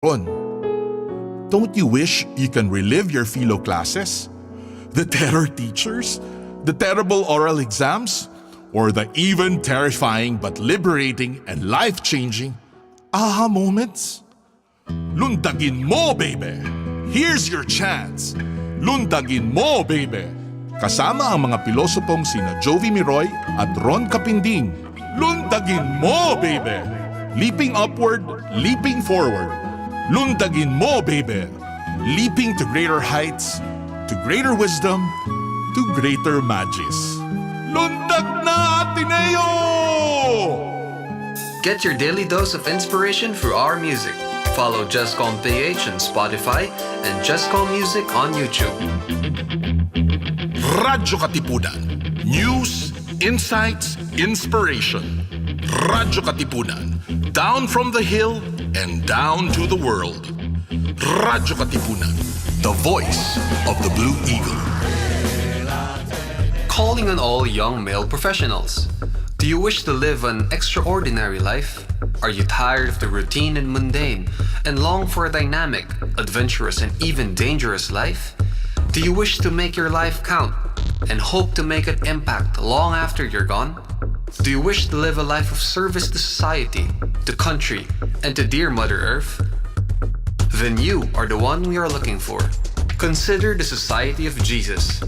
Ron, don't you wish you can relive your philo classes? The terror teachers? The terrible oral exams? Or the even terrifying but liberating and life-changing aha moments? Lundagin mo, baby! Here's your chance! Lundagin mo, baby! Kasama ang mga pilosopong sina Jovi Miroy at Ron Capinding. Lundagin mo, baby! Leaping upward, leaping forward. Lundagin mo, baby! Leaping to greater heights, to greater wisdom, to greater magis. Lundag na, Ateneo! Get your daily dose of inspiration through our music. Follow JustComPH on Spotify and JustCom Music on YouTube. Radyo Katipunan. News, insights, inspiration. Radyo Katipunan. Down from the hill and down to the world. Radyo Katipunan. The voice of the Blue Eagle. Calling on all young male professionals. Do you wish to live an extraordinary life? Are you tired of the routine and mundane and long for a dynamic, adventurous, and even dangerous life? Do you wish to make your life count and hope to make an impact long after you're gone? Do you wish to live a life of service to society, to country, and to dear Mother Earth? Then you are the one we are looking for. Consider the Society of Jesus.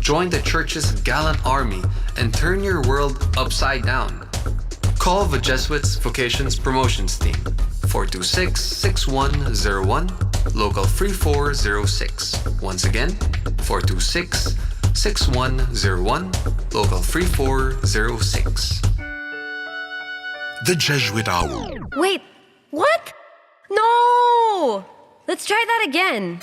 Join the Church's gallant army and turn your world upside down. Call the Jesuits Vocations Promotions Team 426-6101, local 3406. Once again, 426-6101, local 3406. The Jesuit Hour. Wait, what? No! Let's try that again.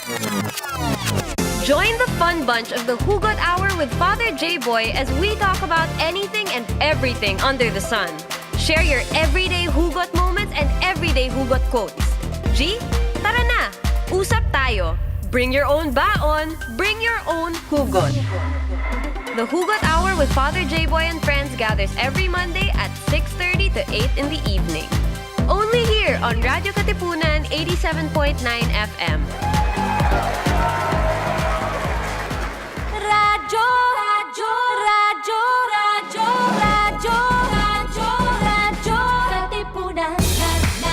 Join the fun bunch of the Hugot Hour with Father J-Boy as we talk about anything and everything under the sun. Share your everyday Hugot moments and everyday Hugot quotes. G, tara na! Usap tayo. Bring your own baon. Bring your own Hugot. The Hugot Hour with Father J-Boy and friends gathers every Monday at 6:30 to 8 in the evening. Only here on Radyo Katipunan 87.9 FM. Radyo, radyo, radyo, radyo, radyo, radyo, radyo, Katipunan. Radyo,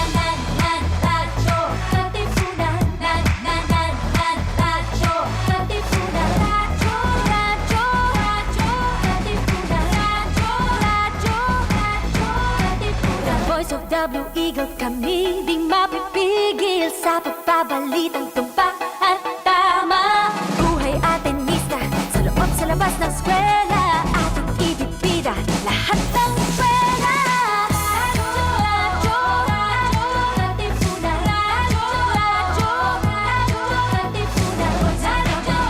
Katipunan. Radyo, Katipunan. Radyo, radyo, radyo, Katipunan. Radyo, Katipunan. Voice of the Eagle, kami di mapipigil sa pagbabalitang tumpak at tama. Buhay atenista sa loob sa labas ng eskwela, ating ibibida lahat ng eskwela. Radyo, radyo, Katipunan. Radyo, radyo, radyo, Katipunan. Radyo,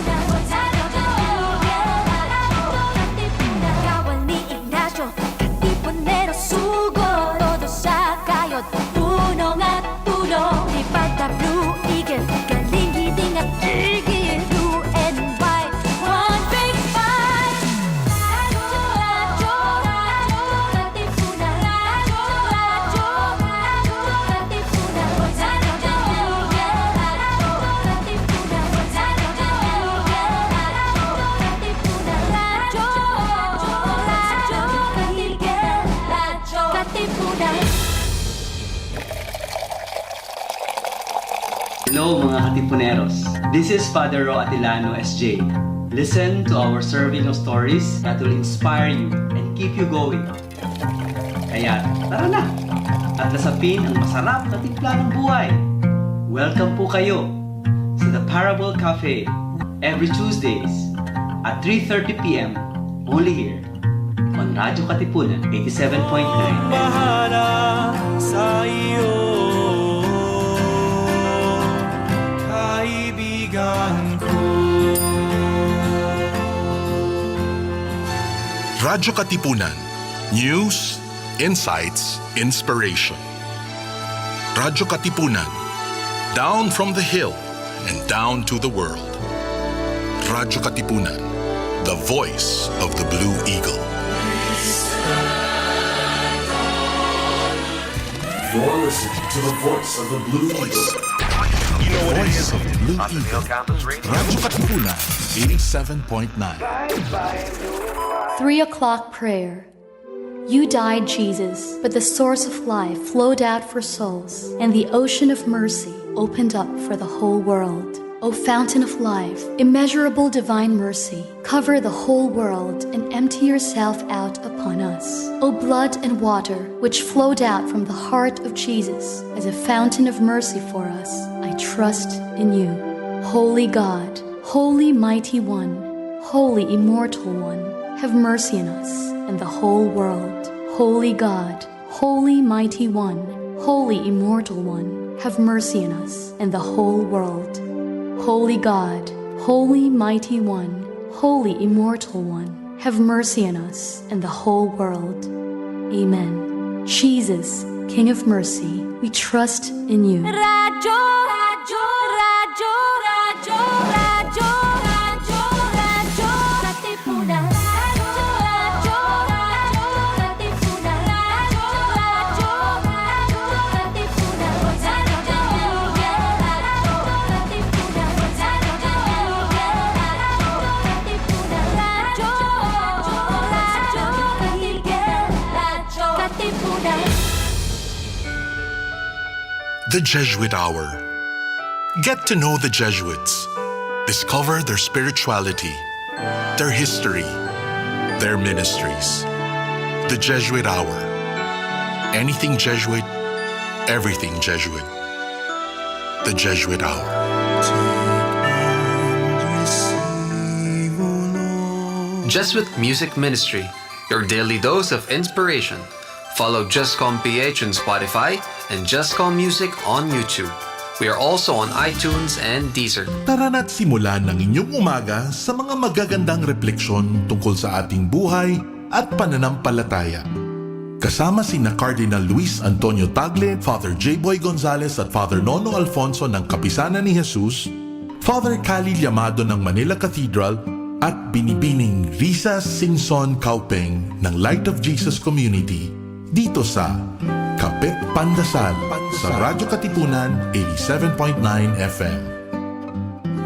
Katipunan. Radyo, Kawal ni Ignacio, Katipunero sugod. Todo sa kayod, punong at tulong. Ipag the Blue Eagle, galing hiting at tigil. Blue and white, one big fight. Radyo, radyo, radyo, Katipunan. Radyo, radyo, radyo, Katipunan. Radyo, Katipunan. Radyo, Katipunan. Hello mga Katipuneros. This is Father Ro Atilano SJ. Listen to our serving of stories that will inspire you and keep you going. Kaya tara na at nasapin ang masarap na timpla ng buhay. Welcome po kayo sa The Parable Cafe every Tuesdays at 3:30 p.m. only here on Radyo Katipunan 87.9 bahala sa iyo, kaibigan ko. Radyo Katipunan. News, insights, inspiration. Radyo Katipunan. Down from the hill and down to the world. Radyo Katipunan. The voice of the Blue Eagle. You're listening to the voice of the Blue Eagle. You know what it is? Voice of the Blue On the Eagle. Male Campus Radio. Radyo Katipunan, 87.9. 3 o'clock prayer. You died, Jesus, but the source of life flowed out for souls, and the ocean of mercy opened up for the whole world. O fountain of life, immeasurable divine mercy, cover the whole world and empty yourself out upon us. O blood and water, which flowed out from the heart of Jesus as a fountain of mercy for us, I trust in you. Holy God, holy mighty one, holy immortal one, have mercy on us and the whole world. Holy God, holy mighty one, holy immortal one, have mercy on us and the whole world. Holy God, holy mighty one, holy immortal one, have mercy on us and the whole world. Amen. Jesus, King of mercy, we trust in you. Radyo, radyo, radyo, radyo, radyo, radyo, radyo, Katipunan. Radyo, radyo, radyo, Katipunan. Radyo, radyo, radyo, Katipunan. Radyo, Katipunan. The Jesuit Hour. Get to know the Jesuits. Discover their spirituality, their history, their ministries. The Jesuit Hour. Anything Jesuit, everything Jesuit. The Jesuit Hour. Jesuit Music Ministry, your daily dose of inspiration. Follow JustComPH on Spotify and JustCom Music on YouTube. We are also on iTunes and Deezer. Tara na't simulan ng inyong umaga sa mga magagandang refleksyon tungkol sa ating buhay at pananampalataya. Kasama sina Cardinal Luis Antonio Tagle, Father J. Gonzales at Father Nono Alfonso ng Kapisanan ni Jesus, Father Cali Llamado ng Manila Cathedral at Binibining Risa Singson Kaupeng ng Light of Jesus Community dito sa Kapit Pandasal sa Radyo Katipunan 87.9 FM.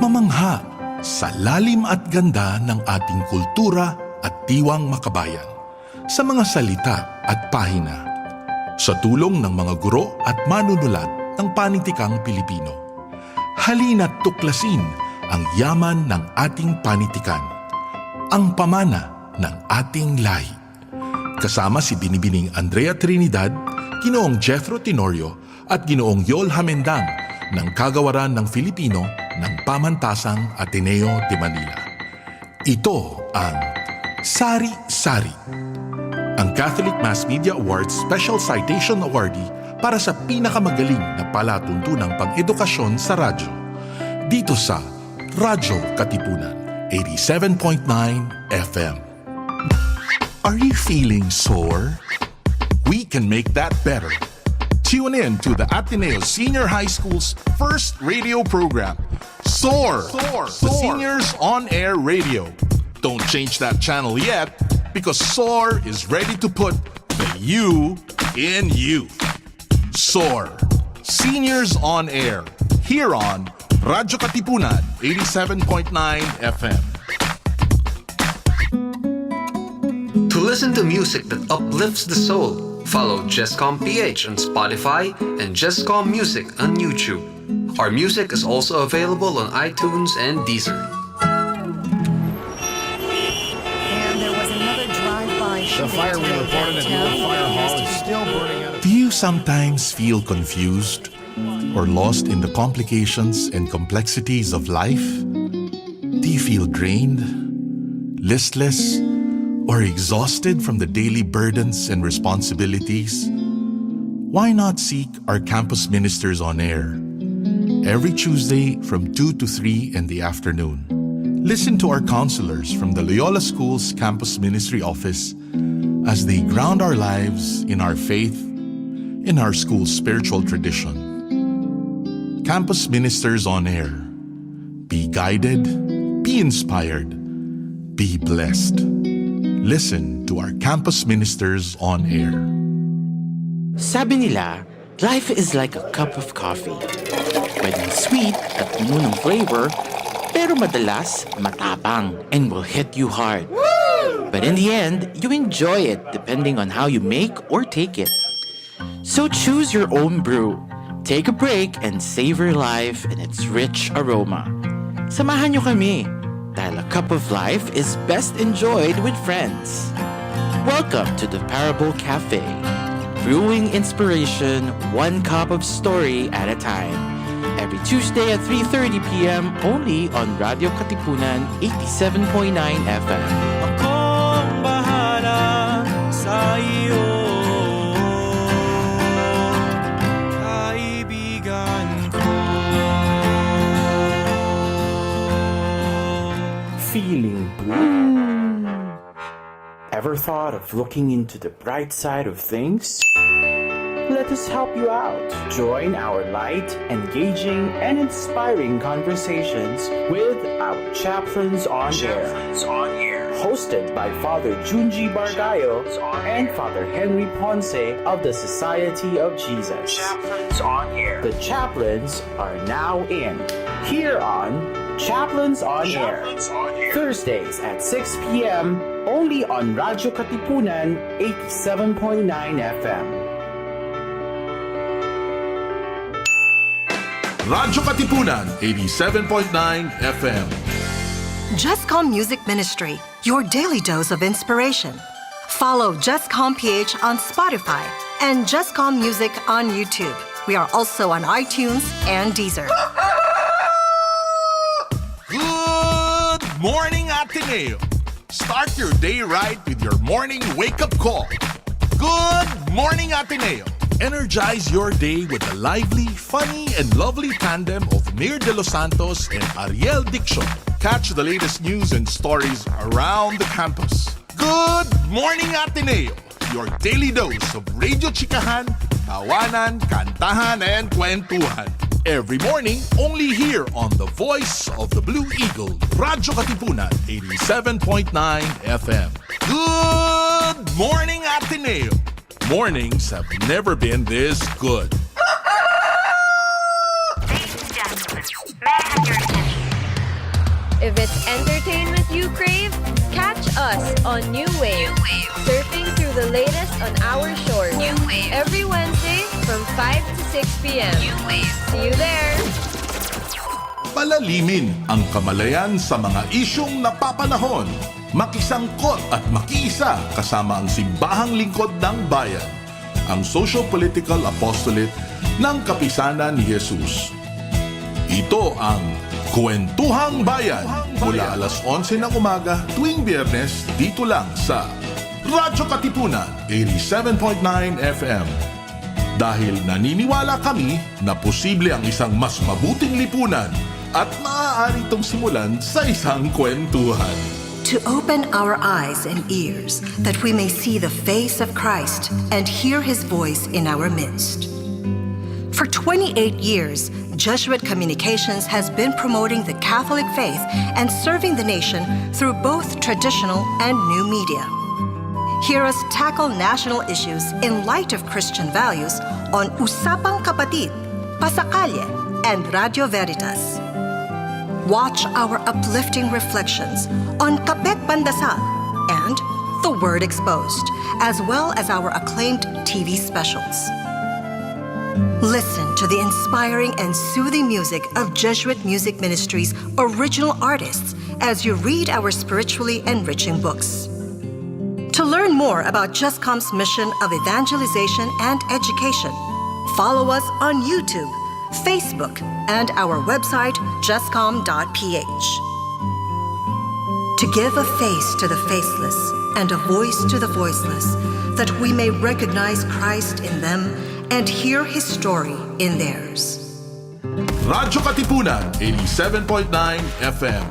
Mamangha sa lalim at ganda ng ating kultura at tiwang makabayan sa mga salita at pahina sa tulong ng mga guro at manunulat ng panitikang Pilipino. Halina't tuklasin ang yaman ng ating panitikan, ang pamana ng ating lahi. Kasama si Binibining Andrea Trinidad, Ginoong Jethro Tenorio at Ginoong Yol Hamendang ng Kagawaran ng Filipino ng Pamantasang Ateneo de Manila. Ito ang Sari-Sari, ang Catholic Mass Media Awards Special Citation Awardee para sa pinakamagaling na palatuntunang pang-edukasyon sa radyo. Dito sa Radyo Katipunan 87.9 FM. Are you feeling sore? We can make that better. Tune in to the Ateneo Senior High School's first radio program, SOAR, the Seniors On Air Radio. Don't change that channel yet, because SOAR is ready to put the you in you. SOAR, Seniors On Air, here on Radyo Katipunan 87.9 FM. To listen to music that uplifts the soul, follow JustComPH on Spotify and JustCom Music on YouTube. Our music is also available on iTunes and Deezer. And there was another drive-by shooting. The fire we reported at Noel Fire Hall is still burning out. Do you sometimes feel confused or lost in the complications and complexities of life? Do you feel drained, listless, or exhausted from the daily burdens and responsibilities? Why not seek our campus ministers on air every Tuesday from 2 to 3 in the afternoon? Listen to our counselors from the Loyola School's Campus Ministry Office as they ground our lives in our faith, in our school's spiritual tradition. Campus Ministers on Air. Be guided, be inspired, be blessed. Listen to our Campus Ministers on Air. Sabi nila, Life is like a cup of coffee. Pwedeng sweet at puno ng flavor, pero madalas matapang and will hit you hard. But in the end, you enjoy it depending on how you make or take it. So choose your own brew. Take a break and savor life and its rich aroma. Samahan nyo kami, dahil a cup of life is best enjoyed with friends. Welcome to the Parable Cafe. Brewing inspiration, one cup of story at a time. Every Tuesday at 3:30 p.m. only on Radyo Katipunan 87.9 FM. Akong bahala sa iyo, kaibigan ko. Feeling blue? Ever thought of looking into the bright side of things? Let us help you out. Join our light, engaging, and inspiring conversations with our Chaplains on Air. Hosted by Father Junji Bargayo and Father Henry Ponce of the Society of Jesus. Chaplains on Air. The chaplains are now in. Here on Chaplains on Air. Thursdays at 6 p.m. only on Radyo Katipunan 87.9 FM. Radyo Katipunan 87.9 FM. JustCom Music Ministry, your daily dose of inspiration. Follow JustCom PH on Spotify and JustCom Music on YouTube. We are also on iTunes and Deezer. Good morning, Ateneo. Start your day right with your morning wake-up call. Good morning, Ateneo. Energize your day with the lively, funny, and lovely tandem of Mir de los Santos and Ariel Dicción. Catch the latest news and stories around the campus. Good morning, Ateneo. Your daily dose of radio chikahan, tawanan, kantahan, and kwentuhan. Every morning, only here on the voice of the Blue Eagle, Radyo Katipunan 87.9 FM. Good morning, Ateneo. Mornings have never been this good. Ladies and gentlemen, may I have your attention? If it's entertainment you crave, catch us on New Wave. Surfing through the latest on our shores. New Wave. Every Wednesday from 5 to 6 p.m. New Wave. See you there. Palalimin ang kamalayan sa mga isyong napapanahon. Makisangkot at makiisa kasama ang simbahang lingkod ng bayan. Ang Social-Political Apostolate ng Kapisanan ni Jesus. Ito ang Kwentuhang Bayan mula alas 11 ng umaga tuwing Biyernes dito lang sa Radyo Katipunan 87.9 FM. Dahil naniniwala kami na posible ang isang mas mabuting lipunan at maaari itong simulan sa isang kwentuhan. To open our eyes and ears that we may see the face of Christ and hear His voice in our midst. For 28 years, Jesuit Communications has been promoting the Catholic faith and serving the nation through both traditional and new media. Hear us tackle national issues in light of Christian values on Usapang Kapatid, Pasakalye, and Radio Veritas. Watch our uplifting reflections on Kapet Pandasal and The Word Exposed, as well as our acclaimed TV specials. Listen to the inspiring and soothing music of Jesuit Music Ministry's original artists as you read our spiritually enriching books. To learn more about JustCom's mission of evangelization and education, follow us on YouTube, Facebook, and our website, justcom.ph. To give a face to the faceless and a voice to the voiceless, that we may recognize Christ in them and hear His story in theirs. Radyo Katipunan 87.9 FM.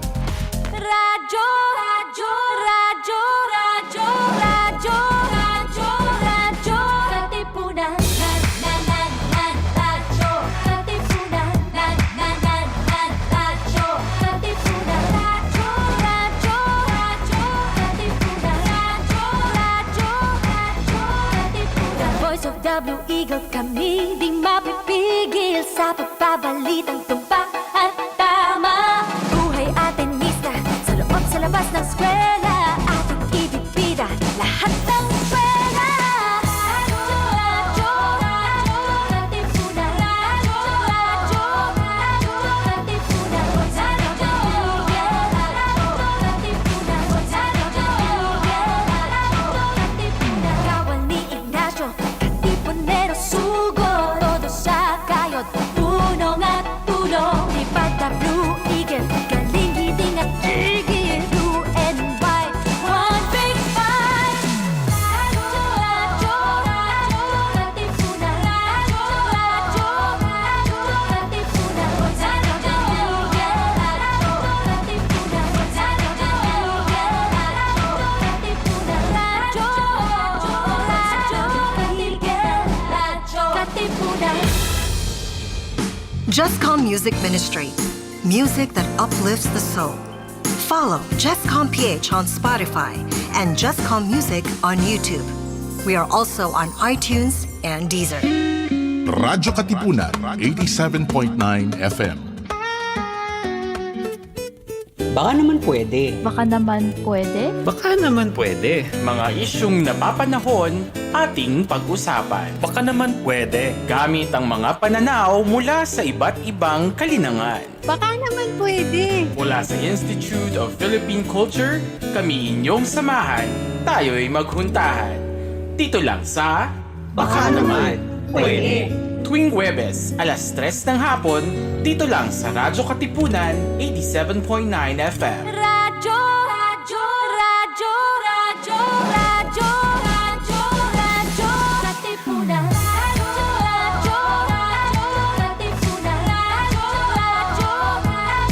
Radyo, radyo, radyo, radyo, radyo, radyo, radyo, Katipunan. Radyo, Katipunan. Radyo, Katipunan. Radyo, radyo, radyo, Katipunan. Radyo, radyo, radyo, Katipunan. Voice of the Blue Eagle, kami di sa pagbabalitang tumpak at tama. Buhay atenista, sa loob sa labas ng eskwela, ating ibibida lahat ng eskwela. Radyo, Katipunan. Radyo, Katipunan. Kawal ni Ignacio, Katipunero sugod. Todo sa kayod, punong at tulong. Lipad na Blue Eagle, galing hiting at gigil. Blue and white, one big fight. Radyo, Katipunan. Radyo, Katipunan. JustCom Music Ministry. Music that uplifts the soul. Follow JustCom PH on Spotify and JustCom Music on YouTube. We are also on iTunes and Deezer. Radyo Katipunan, 87.9 FM. Baka naman pwede. Baka naman pwede? Baka naman pwede. Mga isyung napapanahon, ating pag-usapan. Baka naman pwede. Gamit ang mga pananaw mula sa iba't ibang kalinangan. Baka naman pwede. Mula sa Institute of Philippine Culture, kami inyong samahan, tayo'y maghuntahan. Dito lang sa Baka naman pwede. Tuwing Huwebes, alas 3 ng hapon, dito lang sa Radyo Katipunan, 87.9 FM. Radyo, radyo, radyo, radyo, radyo, radyo, radyo, Katipunan. Radyo, radyo, radyo, Katipunan. Radyo, radyo, radyo,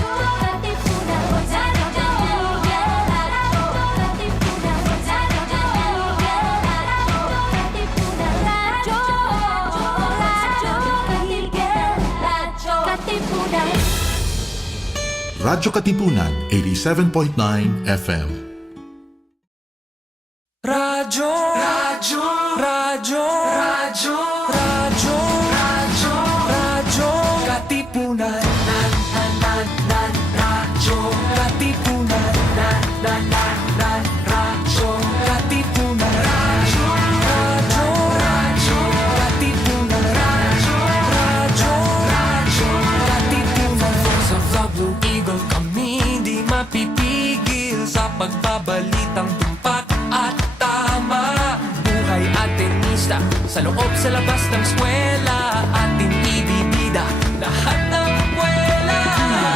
Katipunan. Radyo Katipunan, 87.9 FM. Radyo, radyo, radyo, radyo, radyo, radyo, radyo, Katipunan. Radyo Katipunan. Radyo Katipunan. Radyo, radyo, radyo, Katipunan. Radyo, Katipunan. Sa Blue Eagle kami di mapipigil sa pagbabalitang tumpak at tama. Buhay atenista, sa loob sa labas ng eskwela, ating ibibida lahat ng eskwela.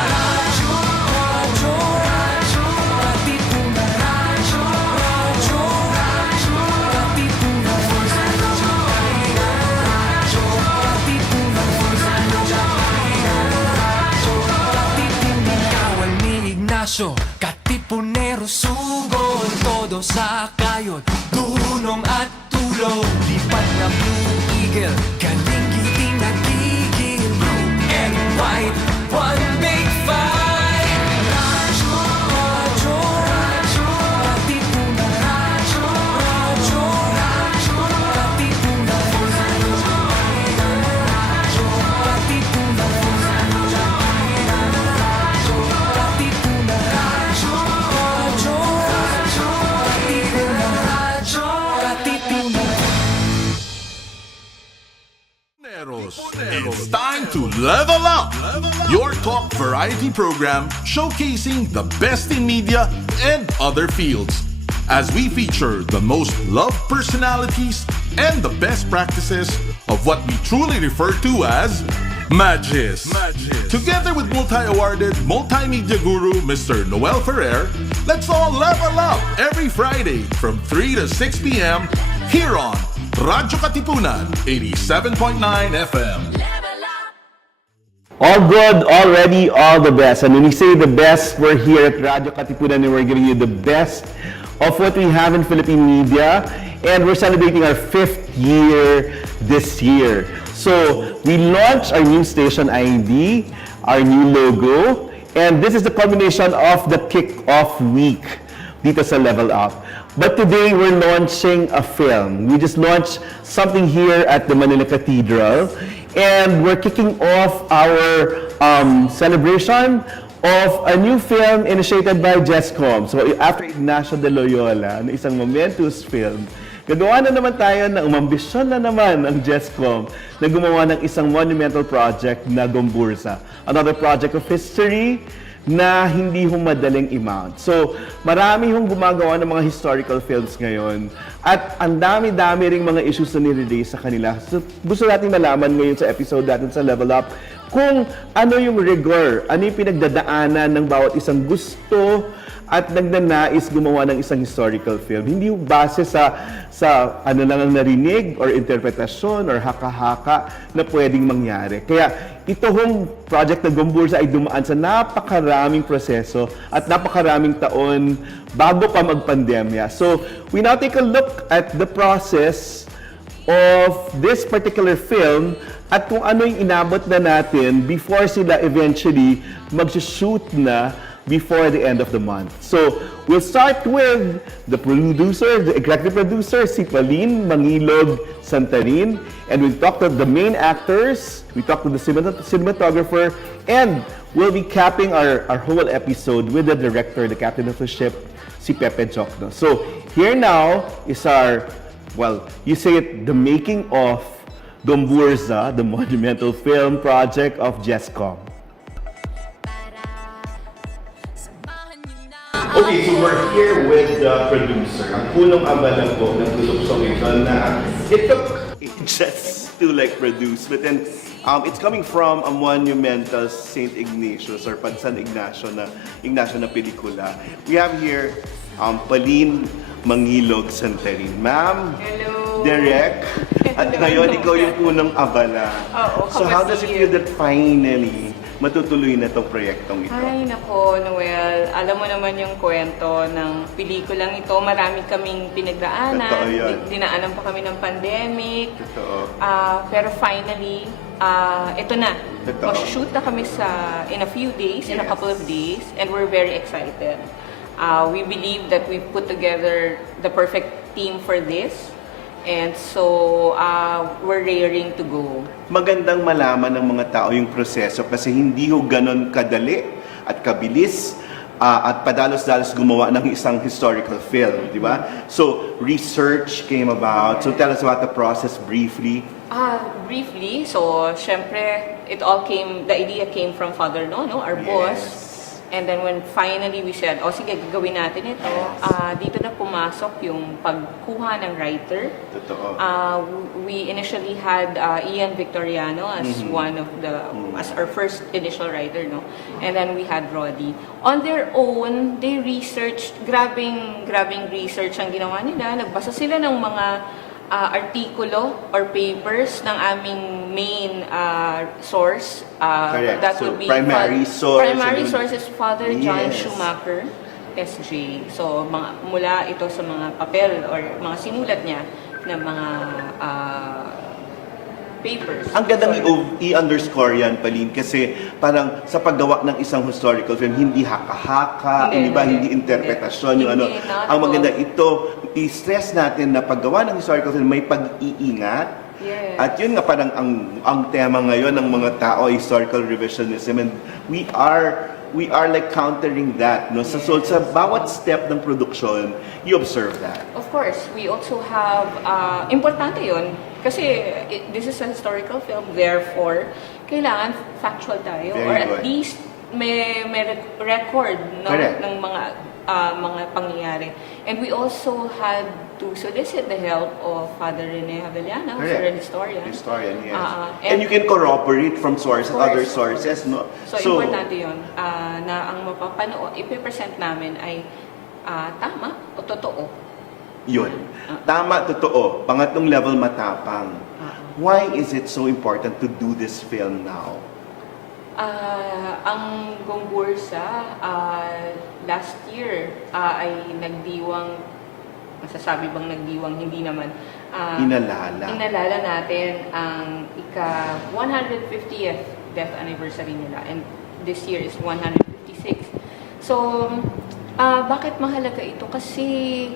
Radyo, radyo, radyo, Katipunan. Radyo, radyo, radyo, Katipunan. Radyo, Katipunan. Katipunan. Kawal ni Ignacio, Katipunero sugod. Todo sa kayod, dunong at tulong. Lipat na Blue Eagle, galing giting nagigil. Blue and white, one big fight. Radyo, radyo, radyo, Katipunan. Radyo, radyo, radyo, Katipunan. Radyo, Katipunan. Radyo, Katipunan. Radyo, radyo, radyo, Katipunan. Radyo, Katipunan. It's time to level up! Your talk variety program showcasing the best in media and other fields. As we feature the most loved personalities and the best practices of what we truly refer to as Magis. Together with multi-awarded multimedia guru Mr. Noel Ferrer, let's all level up every Friday from 3 to 6 p.m. here on Radyo Katipunan, 87.9 FM. All good, all ready, all the best. And when we say the best, we're here at Radyo Katipunan and we're giving you the best of what we have in Philippine media. And we're celebrating our 5th year this year. So we launched our new station ID, our new logo, and this is the culmination of the kick-off week dito sa Level Up. But today, we're launching a film. We just launched something here at the Manila Cathedral. And we're kicking off our celebration of a new film initiated by Jescom. So after Ignacio de Loyola, na isang momentous film, gagawa na naman tayo ng umambisyon na naman ang Jescom na gumawa ng isang monumental project na GomBurZa. Another project of history na hindi madaling i-mount. So, marami hong gumagawa ng mga historical films ngayon at ang dami-dami ring mga issues na nire-raise sa kanila. So, gusto natin malaman ngayon sa episode natin sa Level Up kung ano yung rigor, ano yung pinagdadaanan ng bawat isang gusto at nagnanais gumawa ng isang historical film. Hindi yung base sa ano lang ang narinig or interpretasyon or haka-haka na pwedeng mangyari. Kaya ito hong project na GomBurZa ay dumaan sa napakaraming proseso at napakaraming taon bago pa magpandemya. So, we now take a look at the process of this particular film at kung ano yung inabot na natin before sila eventually mag-shoot na before the end of the month. So, we'll start with the producer, the executive producer, si Pauline Mangilog Santarin, and we'll talk to the main actors, we talk to the cinematographer, and we'll be capping our whole episode with the director, the captain of the ship, si Pepe Jokno. So, here now is our, well, you say it, the making of GomBurZa, the monumental film project of Jescom. Okay, so we're here with the producer. Ang punong abala po ng produksong ito na it took ages to like produce, but then it's coming from a monumental St. Ignatius or San Ignacio na pelikula. We have here Pauline Mangilog Santarin. Ma'am, hello. Direk, at ngayon ikaw yung punong abala. So how does it feel that finally matutuloy na itong proyektong ito? Ay, nako, Noel. Alam mo naman yung kwento ng pelikulang ito. Marami kaming pinagdaanan. Totoo yun. Dinaanan pa kami ng pandemic. Totoo. Pero finally, ito na. Totoo. Mag-shoot na kami in a few days, in a couple of days, and we're very excited. We believe that we've put together the perfect team for this. And so, we're raring to go. Magandang malaman ng mga tao yung proseso kasi hindi ho ganon kadali at kabilis at padalos-dalos gumawa ng isang historical film, di ba? So, research came about. So, tell us about the process briefly. Briefly, so, syempre, the idea came from Father Nono, our boss. And then when finally we said, sige, gagawin natin ito, dito na pumasok yung pagkuha ng writer. Totoo. We initially had Ian Victoriano as as our first initial writer, no? And then we had Roddy. On their own, they researched, grabing research ang ginawa nila. Nagbasa sila ng mga artikulo or papers ng aming main source. Correct. That So, would be primary source. Primary source is Father John Yes. Schumacher, SJ. So, mula ito sa mga papel or mga sinulat niya ng mga papers. Ang gandang i-underscore yan, Pauline, kasi parang sa paggawa ng isang historical film, hindi haka-haka, hindi interpretasyon, yung ano. Ang maganda ito, i-stress natin na paggawa ng historical film, may pag-iingat. Yes. At yun nga parang ang tema ngayon ng mga tao, historical revisionism, and we are like countering that, no? So sa bawat step ng production, you observe that. Of course, we also have, importante yun, kasi this is a historical film, therefore, kailangan factual tayo, Very or at good. least may record, no, ng mga pangyayari. And we also had to solicit the help of Father Rene Havellana, who's a historian. Historian, yes. And you can corroborate from Of course, other sources, no? So importante yun, na ang mapapanood, ipipresent namin ay tama o totoo. Yun. Tama, totoo. Pangatlong level, matapang. Why is it so important to do this film now? Ang GomBurZa, last year ay nagdiwang, masasabi bang nagdiwang, hindi naman. Inalala natin ang ika-150th death anniversary nila. And this year is 156. So, bakit mahalaga ito? Kasi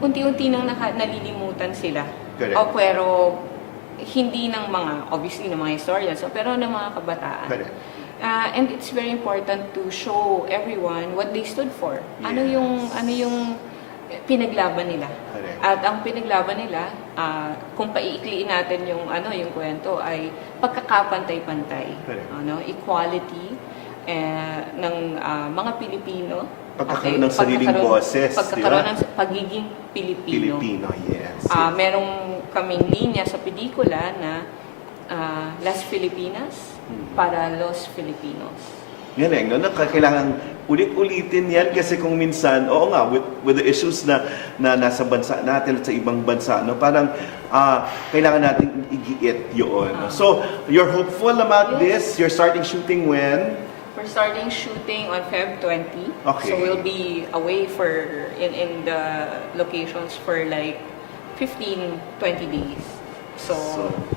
unti-unti nang nalilimutan sila. Correct. Pero hindi ng mga, obviously, ng mga historians, pero ng mga kabataan. Correct. And it's very important to show everyone what they stood for. Ano yung pinaglaban nila. Correct. At ang pinaglaban nila, kung paiikliin natin yung kwento ay pagkakapantay-pantay. Correct. Equality ng mga Pilipino. Pagkakaroon ng sariling boses, Pagkakaroon di ba? ng pagiging Pilipino. Yes. Merong kaming linya sa pelikula na Las Filipinas para Los Filipinos. Yan eh, no? Kailangan ulit-ulitin yan kasi kung minsan, oo nga, with the issues na nasa bansa natin at sa ibang bansa, no? Parang kailangan natin igiit yun. So, you're hopeful about this? You're starting shooting when? We're starting shooting on Feb 20. Okay. So we'll be away in the locations for like 15-20 days. So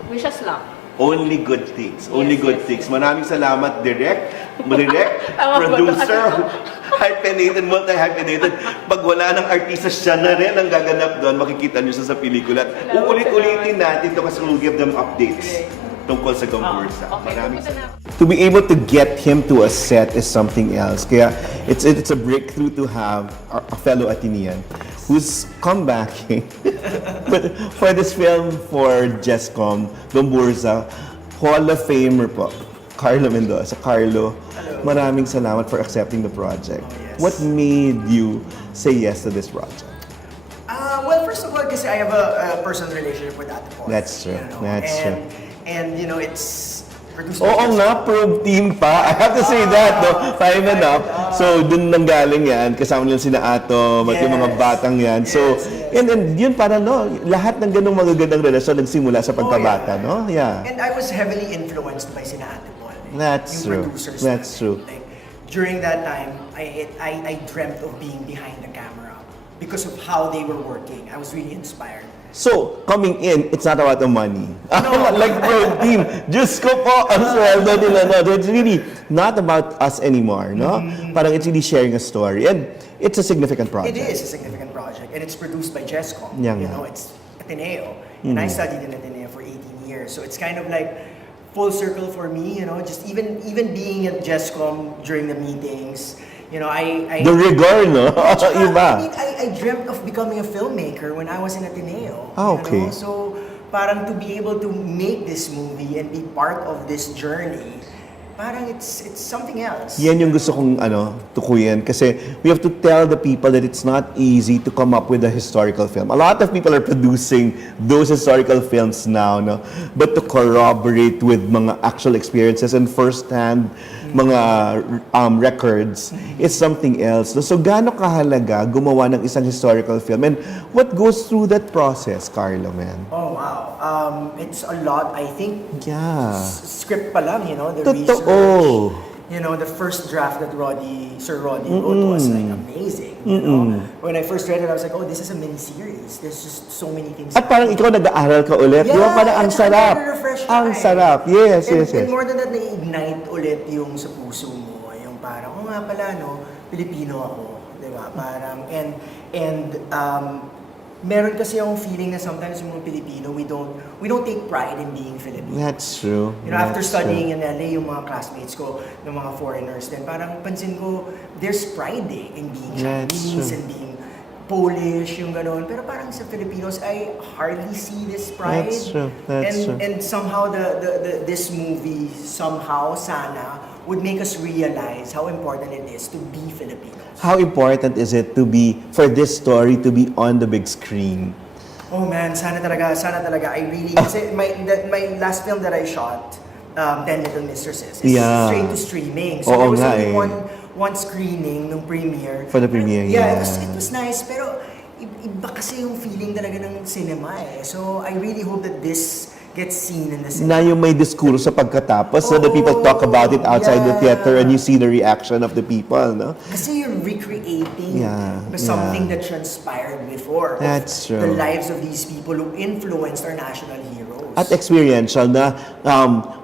wish us luck. Only good things. Only good things. Maraming salamat, direct, producer, hyphenated, multi-hyphenated. Pag wala ng artista, siya na rin ang gaganap doon. Makikita nyo siya sa pelikula. Uulit-ulitin natin to kasi we'll give them updates tungkol sa GomBurZa. Maraming salamat. To be able to get him to a set is something else. Kaya it's a breakthrough to have a fellow Atenean who's come back for this film for GESCOM, GomBurZa, Hall of Famer po, Carlo Mendoza. Carlo, maraming salamat for accepting the project. What made you say yes to this project? Well, first of all, kasi I have a personal relationship with Ate Paul. That's true. That's true. And it's produced Oo nga, probe team pa. I have to say that, no? 5 and up. So, dun nang galing yan. Kasama nila sina Ato, yung mga batang yan. So, and yun para, no? Lahat ng ganung magagandang relasyon nagsimula sa pagkabata, no? Yeah. And I was heavily influenced by sina Ate Paul. That's true. That's true. Like, during that time, I dreamt of being behind the camera because of how they were working. I was really inspired. So, coming in, it's not about the money. Like probe team, just ko po ang sweldo nila. No? It's really not about us anymore, no? Parang it's really sharing a story. And it's a significant project. It is a significant project. And it's produced by GESCOM. Yeah, you know, it's Ateneo. And I studied in Ateneo for 18 years. So it's kind of like full circle for me, you know, just even being at GESCOM during the meetings. You know, the rigor, no? Iba. I mean, I dreamt of becoming a filmmaker when I was in Ateneo. Okay. You know? So, parang to be able to make this movie and be part of this journey, parang it's something else. Yan yung gusto kong tukuyin kasi we have to tell the people that it's not easy to come up with a historical film. A lot of people are producing those historical films now, no? But to corroborate with mga actual experiences and first-hand mga records is something else. So gaano kahalaga gumawa ng isang historical film and what goes through that process, Carlo, man? Oh, wow. It's a lot, I think. Yeah. Script pa lang, you know, the Totoo. research. You know, the first draft that Sir Roddy wrote was like amazing. You know? When I first read it, I was like, oh, this is a mini-series. There's just so many things. At parang ikaw nag-aaral ka ulit. Yeah, di ba? Parang ang sarap. Ang sarap. Yes, yes. And more than that, na-ignite ulit yung sa puso mo. Yung parang, oh nga pala, no, Pilipino ako. Di ba? Parang, meron kasi yung feeling na sometimes yung mga Pilipino, we don't take pride in being Filipino. That's true. You know, after studying in LA, yung mga classmates ko, ng mga foreigners, then parang pansin ko, there's pride in being Chinese and being Polish, yung gano'n. Pero parang sa Filipinos, I hardly see this pride. That's true. That's true. And somehow this movie, sana, would make us realize how important it is to be Filipino. How important is it for this story to be on the big screen? Oh man, sana talaga. I really, kasi my last film that I shot, 10 Little Mistresses, is straight to streaming. So there was only one screening nung premiere. For the premiere, yeah. It was nice, pero iba kasi yung feeling talaga ng cinema eh. So I really hope that this gets seen in the cinema. Na yung may discourse sa pagkatapos so the people talk about it outside the theater and you see the reaction of the people, no? Kasi you're recreating something that transpired before. That's true. The lives of these people who influenced our national heroes. At experiential na,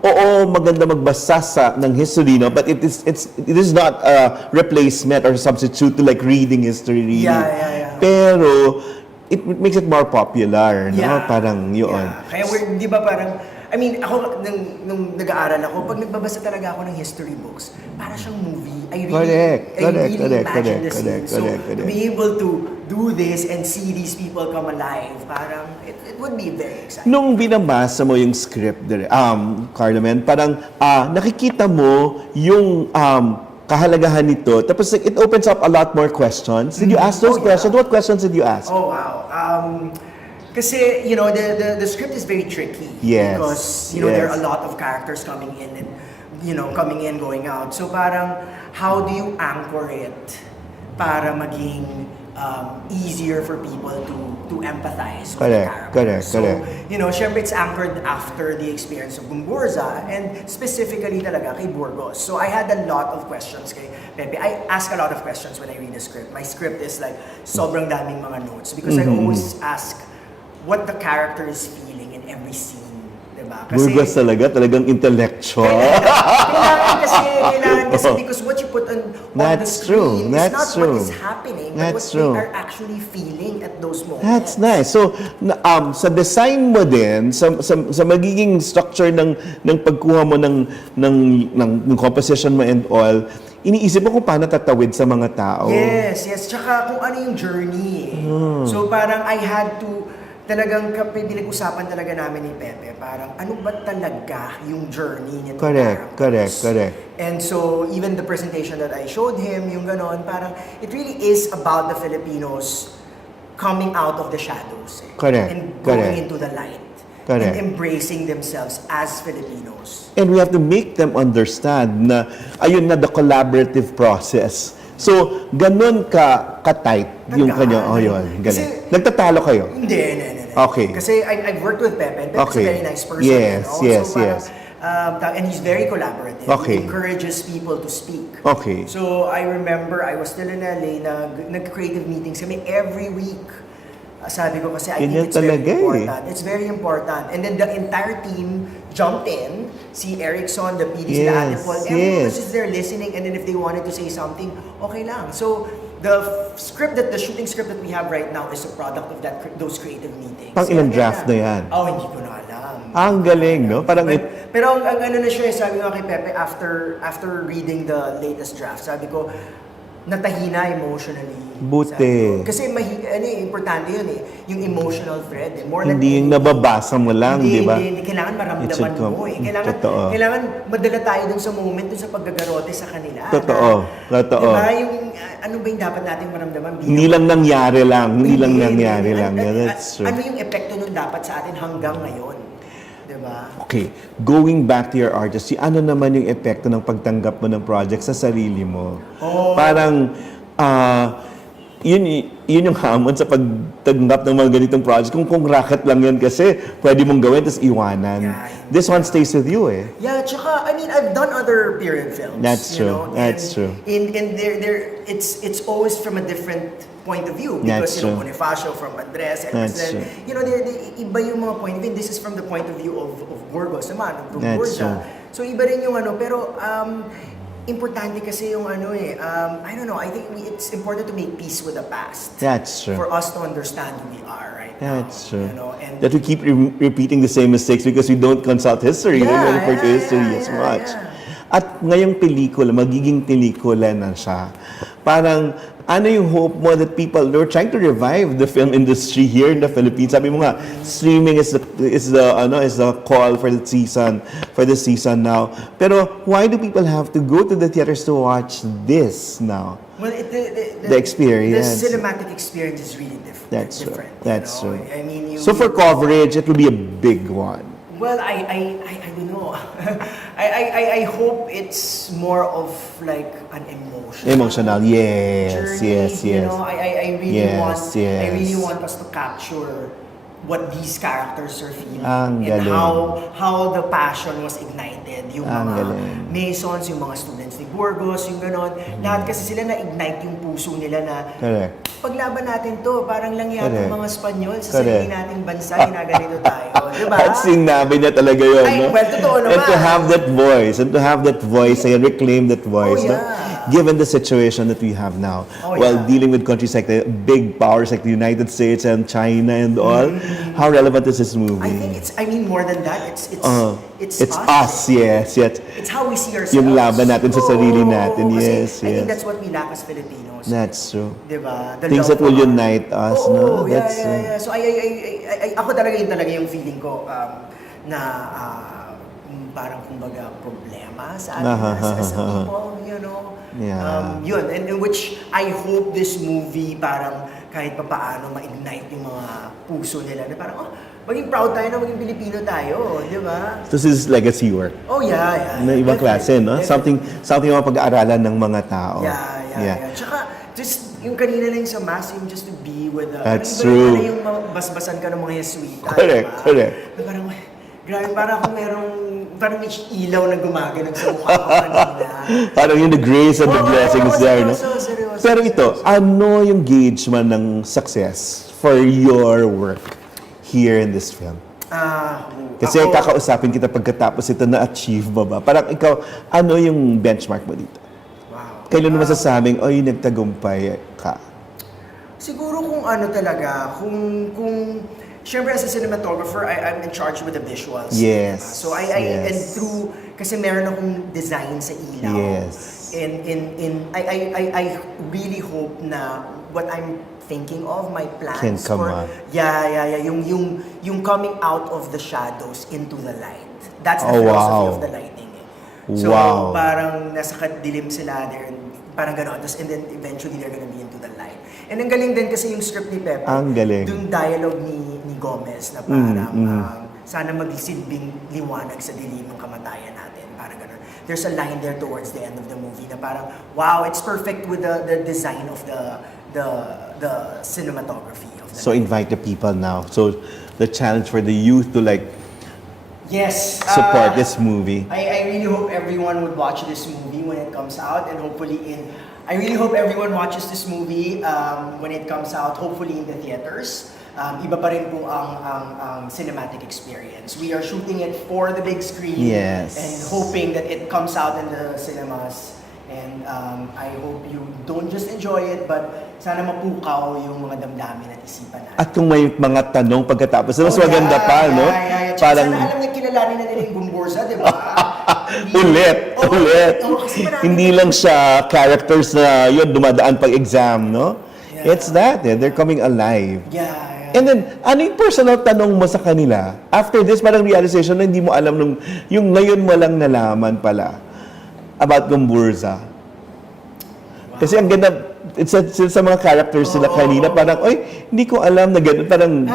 oo, maganda magbasa ng history, no? But it is not a replacement or substitute to like reading history, really. Yeah. Pero, it makes it more popular, no? Parang yun. Yeah. Kaya di ba parang, I mean, ako, nung nag-aaral ako, pag nagbabasa talaga ako ng history books, para siyang movie. I really imagine the scene. So, to be able to do this and see these people come alive, parang, it would be very exciting. Nung binabasa mo yung script, Carmen, parang nakikita mo yung kahalagahan nito. Tapos it opens up a lot more questions. Did you ask those questions? What questions did you ask? Oh, wow. Kasi, you know, the script is very tricky. Yes. Because, you know, there are a lot of characters coming in and, you know, coming in, going out. So parang, how do you anchor it para maging easier for people to empathize with the characters? So, you know, syempre it's anchored after the experience of GomBurZa and specifically talaga kay Burgos. So I had a lot of questions kay Pepe. I ask a lot of questions when I read the script. My script is like sobrang daming mga notes because I always ask what the character is feeling in every scene. Diba? Burgos talagang intellectual. Kailangan kasi because what you put on the screen is not what is happening, but what they are actually feeling at those moments. That's nice. So, sa design mo din, sa magiging structure ng pagkuha mo ng composition mo and all, iniisip mo kung paano tatawid sa mga tao. Yes. Tsaka kung ano yung journey. So parang I had to talagang pinag-usapan talaga namin ni Pepe, parang ano ba talaga yung journey nito? Correct. And so, even the presentation that I showed him, yung ganon, parang it really is about the Filipinos coming out of the shadows. And going into the light. And embracing themselves as Filipinos. And we have to make them understand na, ayun na, the collaborative process. So, ganun ka-tight yung kanya. Yun, galing. Nagtatalo kayo? Hindi. Okay. Kasi I've worked with Pepe, and Pepe's a very nice person. Yes. And he's very collaborative. He encourages people to speak. Okay. So I remember I was still in LA, nag-creative meetings kami every week. Sabi ko kasi I think it's very important. It's very important. And then the entire team jumped in. Si Erickson, the PD, the Anipol, everyone was just there listening. And then if they wanted to say something, okay lang. So the shooting script that we have right now is a product of those creative meetings. Pang ilang draft na yan? Hindi ko na alam. Ang galing, no? Parang pero ang ano na siya, sabi ko kay Pepe, after reading the latest draft, sabi ko, natahina emotionally. Buti. Kasi importante yun yung emotional thread. More hindi yung nababasa mo lang, di ba? Hindi, kailangan maramdaman mo. Kailangan madala tayo dun sa moment, dun sa paggagarote sa kanila. Totoo. Diba? Ano ba yung dapat natin maramdaman? Hindi lang nangyari lang. That's true. Ano yung epekto nun dapat sa atin hanggang ngayon? Diba? Okay, going back to your artistry, ano naman yung epekto ng pagtanggap mo ng project sa sarili mo? Parang, yun yung hamon sa pagtanggap ng mga ganitong project. Kung racket lang yan kasi, pwede mong gawin, tapos iwanan. This one stays with you eh. Yeah, tsaka, I mean, I've done other period films. That's true. That's true. And it's always from a different point of view because Bonifacio from Andres and then iba yung mga point of view. This is from the point of view of Burgos naman, of GomBurZa. So iba rin yung pero importante kasi yung I don't know, I think it's important to make peace with the past. That's true. For us to understand who we are right now. That's true. And that we keep repeating the same mistakes because we don't consult history. We don't refer to history as much. At ngayong pelikula, magiging pelikula na siya. Parang, ano yung hope mo that they're trying to revive the film industry here in the Philippines? Sabi mo nga, streaming is the call for the season now. Pero why do people have to go to the theaters to watch this now? Well, the experience. The cinematic experience is really different. That's true. I mean, so for coverage, it will be a big one. Well, I don't know. I hope it's more of like an emotional yes, journey, yes. You know, I really want us to capture what these characters are feeling Ang and galing. how the passion was ignited. Yung Ang mga galing. Masons, yung mga students ni Burgos, yung ganon. Lahat kasi sila na-ignite yung puso nila na Correct. paglaban natin to, parang lang yata Correct. mga Espanyol sa Correct. sarili nating bansa, ginaganito tayo. Diba? At sinabi niya talaga yun, Ay, no? well, totoo naman. And to have that voice, and reclaim that voice, Oh, no? yeah. Given the situation that we have now, Oh, while yeah. dealing with countries like the big powers like the United States and China and all, how relevant is this movie? I think I mean, more than that, it's It's us, yes. It's how we see ourselves. Yung laban natin sa sarili natin, kasi yes, I think yes. that's what we lack as Filipinos. That's true. Diba? The Things love that will for- unite us, Oo, no? yeah, That's yeah, yeah. So ako talaga yung feeling ko na parang kumbaga problema sa atin as a people, you know. Yeah. Yun, and which I hope this movie parang kahit papaano ma-ignite yung mga puso nila na parang, maging proud tayo na maging Pilipino tayo, di ba? This is legacy work. Oh, yeah. Na ibang klase, no? Something mapag-aaralan ng mga tao. Yeah. Tsaka, just yung kanina lang sa mass, yung just to be with That's iba true. na yung basbasan ka ng mga Jesuita. Correct. Na parang, grabe, parang kung parang may ilaw na gumagano'n sa mukha ko kanina. Parang yung the grace and the blessings there, no? Seryoso. Pero ito, ano yung gauge man ng success for your work here in this film? Kasi kakausapin kita pagkatapos ito na-achieve mo ba? Parang ikaw, ano yung benchmark mo dito? Wow. Kailan mo masasabing, oy, nagtagumpay ka? Siguro kung ano talaga, kung syempre as a cinematographer, I'm in charge with the visuals. Yes. So and through, kasi meron akong design sa ilaw. Yes. I really hope na what I'm thinking of, my plans Can come for, out. Yeah. Yung coming out of the shadows into the light. That's the Oh, philosophy wow. of the lighting. So Wow. parang nasa kadilim sila there, and parang gano'n. And then eventually they're gonna be into the light. And ang galing din kasi yung script ni Pepe. Ang galing. Yung dialogue ni Gomez na parang sana magsilbing liwanag sa dilim ng kamatayan natin. Parang gano'n. There's a line there towards the end of the movie na parang, wow, it's perfect with the design of the cinematography of the So invite the people now. So the challenge for the youth to Yes. support this movie. I really hope everyone would watch this movie when it comes out, and hopefully I really hope everyone watches this movie when it comes out, hopefully in the theaters. Iba pa rin po ang cinematic experience. We are shooting it for the big screen. Yes. And hoping that it comes out in the cinemas. And I hope you don't just enjoy it, but sana mapukaw yung mga damdamin at isipan natin. At kung may mga tanong pagkatapos, mas maganda pa, no? Yeah. Parang Sana alam na kilalanin na nila yung GomBurZa, di ba? ulit. Kasi marami- Hindi lang siya characters na yun dumadaan pag exam, no? It's that, they're coming alive. Yeah. And then, ano yung personal tanong mo sa kanila? After this, parang realization na hindi mo alam yung ngayon mo lang nalaman pala about GomBurZa. Kasi ang ganda, it's sa mga characters sila kanina, parang, oy, hindi ko alam na gano'n, parang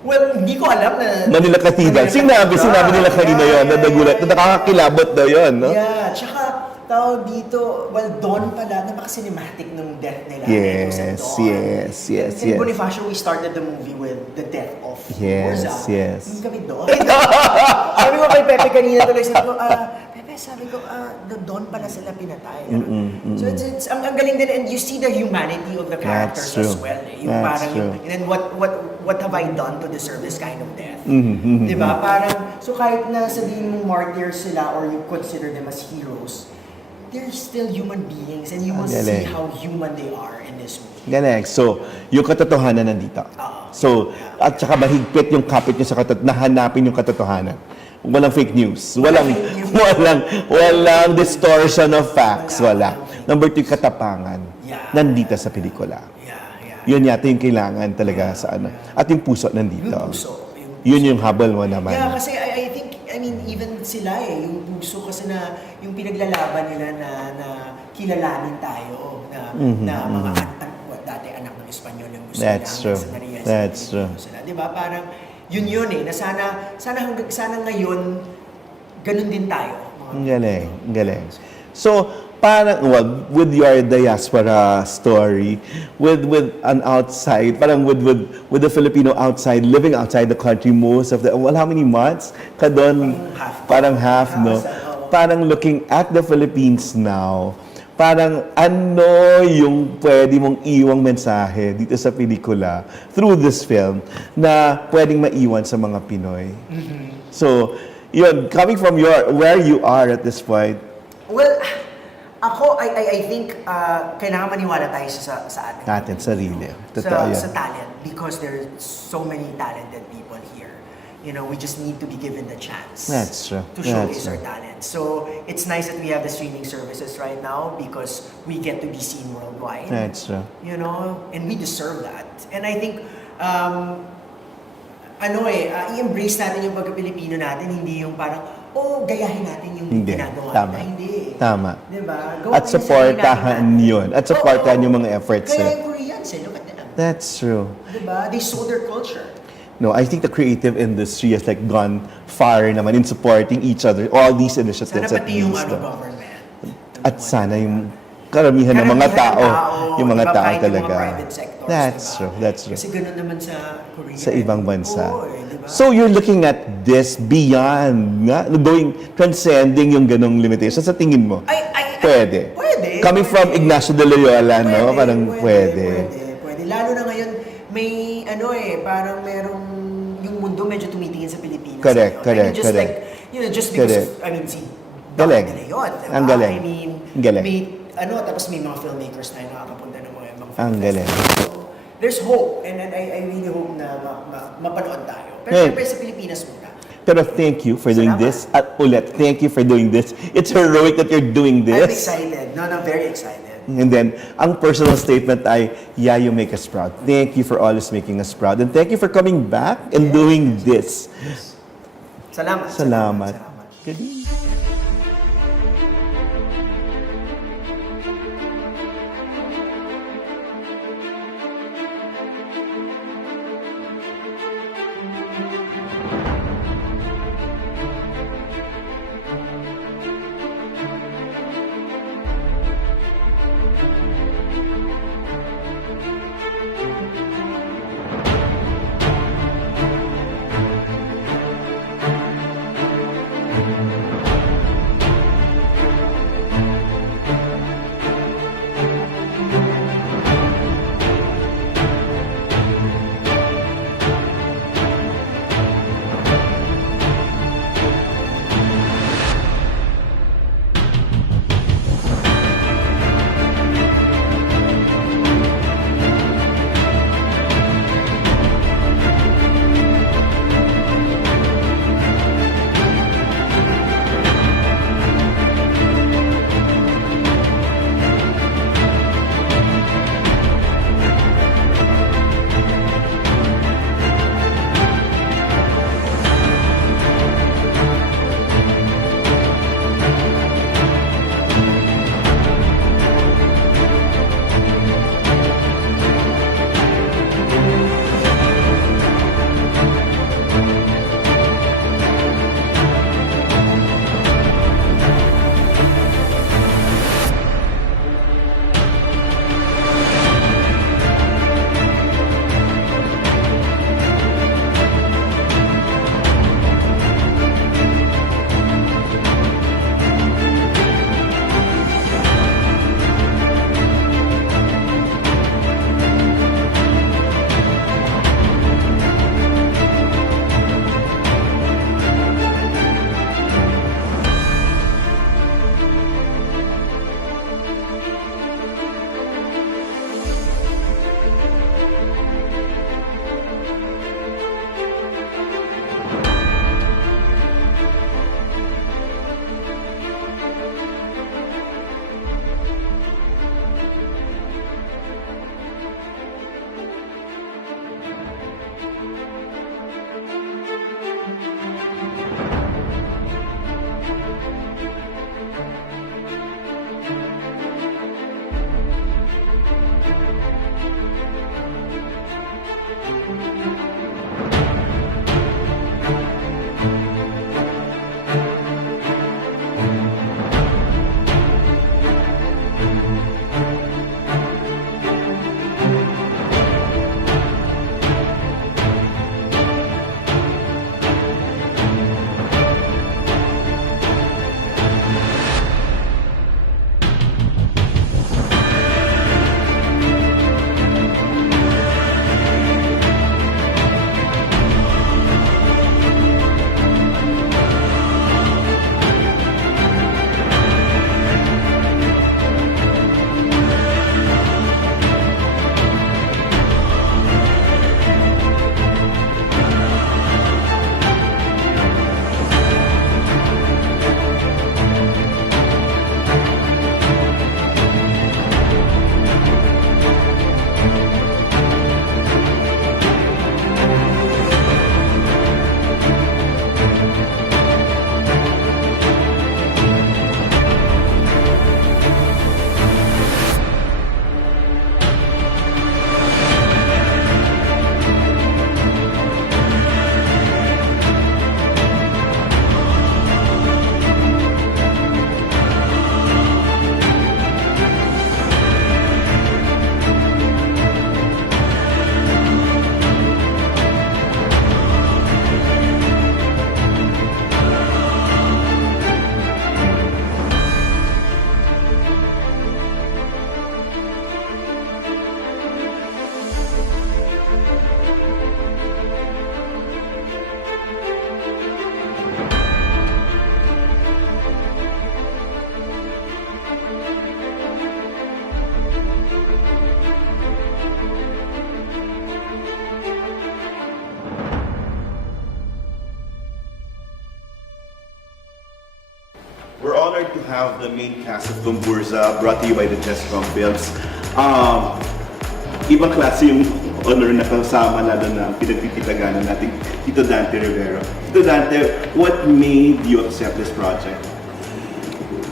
Well, hindi ko alam na... Manila Cathedral. Sinabi nila kanina yun, na nagulat, na nakakakilabot daw yun, no? Yeah, tsaka tawag dito, well, Dawn pala, napaka-cinematic ng death nila. Yes. In Bonifacio, we started the movie with the death of Yes. Hindi kami doon. Sabi ko kay Pepe kanina tuloy, sabi ko, the Dawn pala sila pinatay. So it's ang galing din, and you see the humanity of the characters as well. Yung parang, and then what have I done to deserve this kind of death? Diba? Parang, so kahit na sabihin mong martyrs sila or you consider them as heroes, they're still human beings, and you will see how human they are in this movie. Galing. So, yung katotohanan nandito. So, at saka mahigpit yung kapit nyo sa nahanapin yung katotohanan. Walang fake news. Walang distortion of facts. Wala. Number 2, katapangan. Nandito sa pelikula. Yun yata yung kailangan talaga sa ano. At yung puso nandito. Yun yung habol mo naman. Yeah, kasi I think, even sila yung puso kasi na yung pinaglalaban nila na kilalanin tayo na mga dati anak ng Espanyol yung gusto nila. That's true. Diba? Parang yun na sana ngayon ganun din tayo. Ang galing. So, parang, well, with your diaspora story, with an outside, parang with the Filipino outside, living outside the country most of the, well, how many months ka doon? Parang half, no? Parang looking at the Philippines now, parang ano yung pwede mong iwang mensahe dito sa pelikula through this film na pwedeng maiwan sa mga Pinoy. So, yun, coming from where you are at this point. Well, ako, I think kailangan maniwala tayo sa atin. Sarili. Totoo yan. Sa talent. Because there are so many talented people here. You know, we just need to be given the chance. That's true. To showcase our talent. So, it's nice that we have the streaming services right now because we get to be seen worldwide. That's true. You know, and we deserve that. And I think, i-embrace natin yung pagka-Pilipino natin, hindi yung parang, gayahin natin yung ginagawa Tama. na. Hindi. Tama. Diba? At supportahan yun. At supportahan yung mga efforts. Kaya yung Koreans, look at them. That's true. Diba? They sold their culture. No, I think the creative industry has like gone far naman in supporting each other, all these initiatives. Sana pati yung government. At sana yung karamihan ng mga tao, yung mga tao talaga. That's true. Kasi ganun naman sa Korea. Sa ibang bansa. Diba? So you're looking at this beyond, transcending yung ganong limitations. Sa tingin mo? Pwede. Coming from Ignacio de Loyola, no? Parang pwede. Lalo na ngayon, may parang merong yung mundo medyo tumitingin sa Pilipinas. Correct. Just because, si Galing. yun. Diba? Ang galing. Galing. Tapos may mga filmmakers tayo nakakapunta ng mga Ang galing. So, there's hope. And I really hope na mapanood tayo. Pero syempre sa Pilipinas muna. Pero thank you for doing this. At ulit, thank you for doing this. It's heroic that you're doing this. I'm excited. No, very excited. And then, ang personal statement ay, you make us proud. Thank you for always making us proud. And thank you for coming back and doing this. Salamat. Good evening. We're honored to have the main cast of GomBurZa brought to you by the Chescom Films. Ibang klase yung honor na kasama lalo na pinagpipitaganan natin Tito Dante Rivero. Tito Dante, what made you accept this project?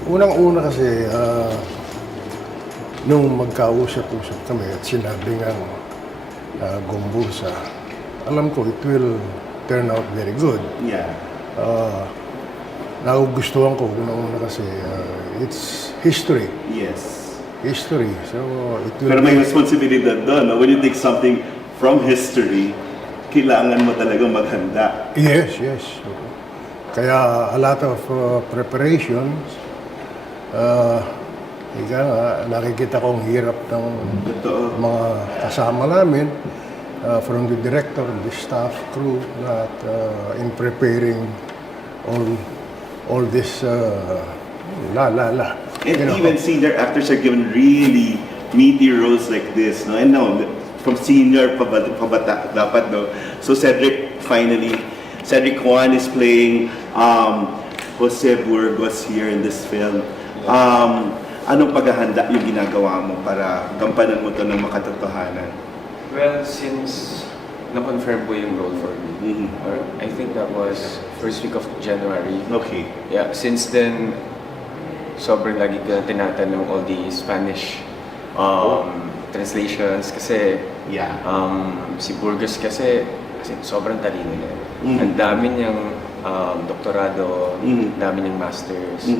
Unang-una kasi, nung magkausap-usap kami at sinabi nga GomBurZa, alam ko it will turn out very good. Yeah. Nagugustuhan ko unang-una kasi it's history. Yes. History. So it will Pero may responsibilidad doon. No? When you take something from history, kailangan mo talaga maghanda. Yes. Kaya a lot of preparations. Ika nga, nakikita kong hirap ng mga kasama namin. From the director, the staff, crew, that in preparing all this And even senior actors are given really meaty roles like this, no? And now, from senior pabata dapat, no? So Cedric Juan is playing Jose Burgos here in this film. Anong paghahanda yung ginagawa mo para gampanan mo to ng makatotohanan? Well, since na-confirm po yung role for me, or I think that was first week of January. Okay. Yeah, since then, sobrang lagi ko tinatanong all the Spanish translations kasi si Burgos kasi sobrang talino niya. Ang dami niyang doktorado, ang dami niyang masters.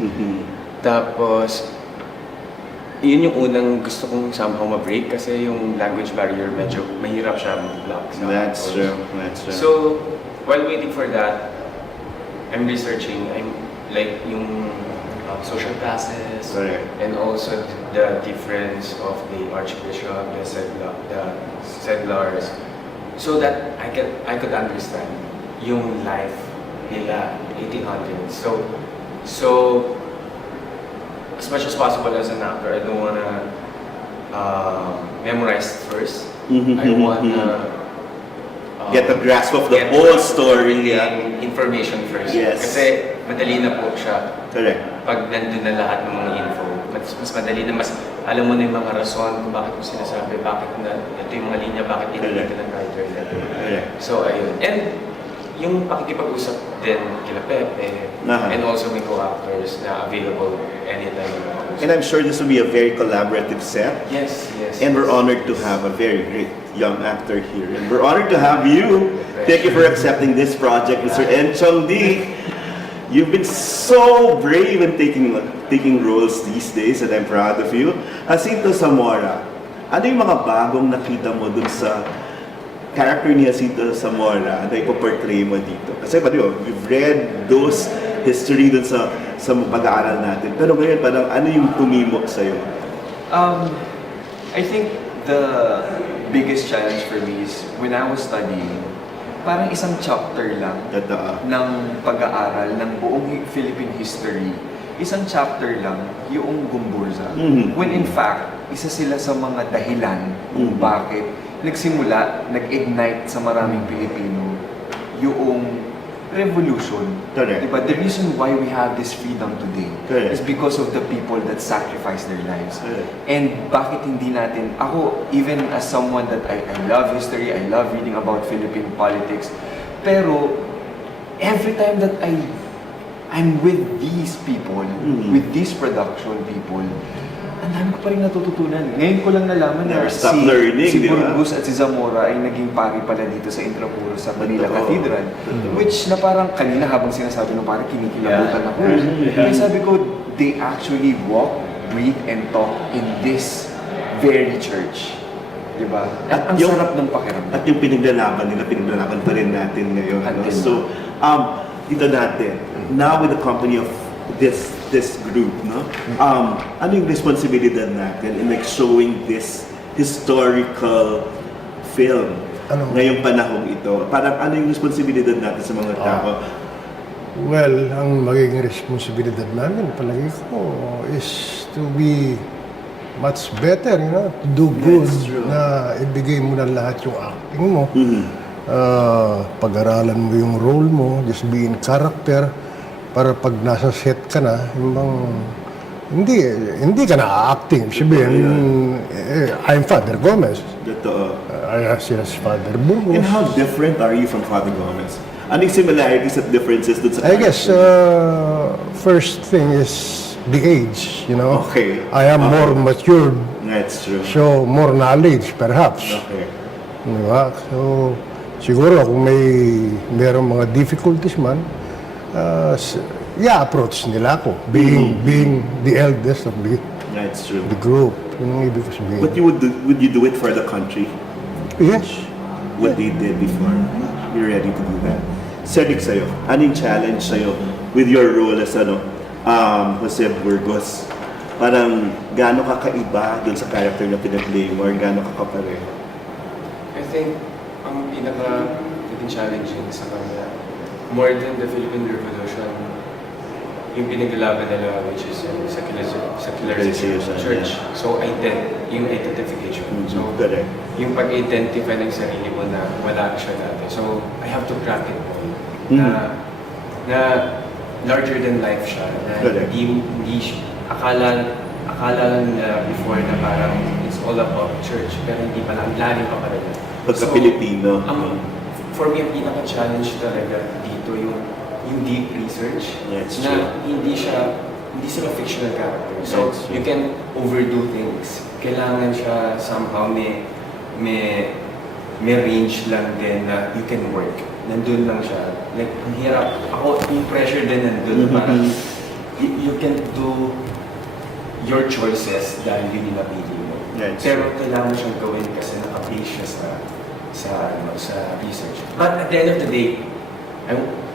Tapos, yun yung unang gusto kong somehow ma-break kasi yung language barrier medyo mahirap siya mag-block. That's true. So, while waiting for that, I'm researching. I'm like yung social classes and also the difference of the archbishop, the settlers, so that I could understand yung life nila 1800s. So as much as possible as an actor, I don't wanna memorize first. I wanna get a grasp of the whole story. Information first. Yes. Kasi madali na po siya. Correct. Pag nandun na lahat ng mga info, mas madali na, mas alam mo na yung mga rason kung bakit mo sinasabi, bakit na, ito yung mga linya, bakit inilita ng writer. So, ayun. And yung pakikipag-usap din kila Pepe, and also may co-actors na available anytime. And I'm sure this will be a very collaborative set. Yes. And we're honored to have a very great young actor here. And we're honored to have you. Thank you for accepting this project, Mr. Enchong D. You've been so brave in taking roles these days, and I'm proud of you. Jacinto Zamora, ano yung mga bagong nakita mo dun sa character ni Jacinto Zamora na ipoportray mo dito? Kasi we've read those history dun sa pag-aaral natin. Pero ngayon, parang ano yung tumimok sa'yo? I think the biggest challenge for me is when I was studying, parang isang chapter lang ng pag-aaral ng buong Philippine history. Isang chapter lang yung GomBurZa. When in fact, isa sila sa mga dahilan kung bakit nagsimula, nag-ignite sa maraming Pilipino yung revolution. Diba? The reason why we have this freedom today is because of the people that sacrificed their lives. And bakit hindi natin, ako, even as someone that I love history, I love reading about Philippine politics, pero every time that I'm with these people, with these production people, ang dami ko pa rin natututunan. Ngayon ko lang nalaman na si Burgos at si Zamora ay naging pari pala dito sa Intramuros sa Manila Cathedral. Which na parang kanina habang sinasabi nung parang kinikilabutan ako. Kaya sabi ko, they actually walk, breathe, and talk in this very church. Diba? At ang sarap ng pakiramdam. At yung pinaglalaban pa rin natin ngayon. No? So, dito natin, now with the company of this group, no? Ano yung responsibilidad natin in like showing this historical film ngayong panahong ito? Parang ano yung responsibilidad natin sa mga tao? Well, ang magiging responsibilidad namin, palagi ko, is to be much better, to do good, na ibigay mo na lahat yung acting mo. Pag-aralan mo yung role mo, just be in character, para pag nasa set ka na, yung bang hindi ka na-acting. Sabihin, I'm Father Gomez. Totoo. Sila si Father Burgos. And how different are you from Father Gomez? Anong similarities at differences dun sa I guess, first thing is the age, you know. Okay. I am more matured. That's true. So, more knowledge, perhaps. Okay. Diba? So, siguro kung merong mga difficulties man, approach nila ako. Being the eldest of That's true. the group. Yun ang ibig ko sabihin. But would you do it for the country? Yes. What they did before? You're ready to do that. Cedric, sa'yo, anong challenge sa'yo with your role as Jose Burgos? Parang gaano ka kaiba dun sa character na pinaplay mo or gaano ka kapareho? I think ang naging challenging sa kanya, more than the Philippine Revolution, yung pinaglalaban nila, which is yung secularization of the church. So, yung identification. So, yung pag-identify ng sarili mo na wala siya dati. So, I have to crack it na larger than life siya. Na hindi akala lang nila before na parang it's all about church, pero hindi pala, lalim pa pala. Pagka-Pilipino. For me, ang pinaka-challenge talaga dito yung deep research na hindi sila fictional character. So, you can overdo things. Kailangan siya somehow may range lang din na you can work. Nandun lang siya. Like, ang hirap. Ako, yung pressure din nandun. Parang, you can do your choices dahil yun yung napili mo. Pero kailangan mo siyang gawin kasi naka-base siya sa research. But at the end of the day,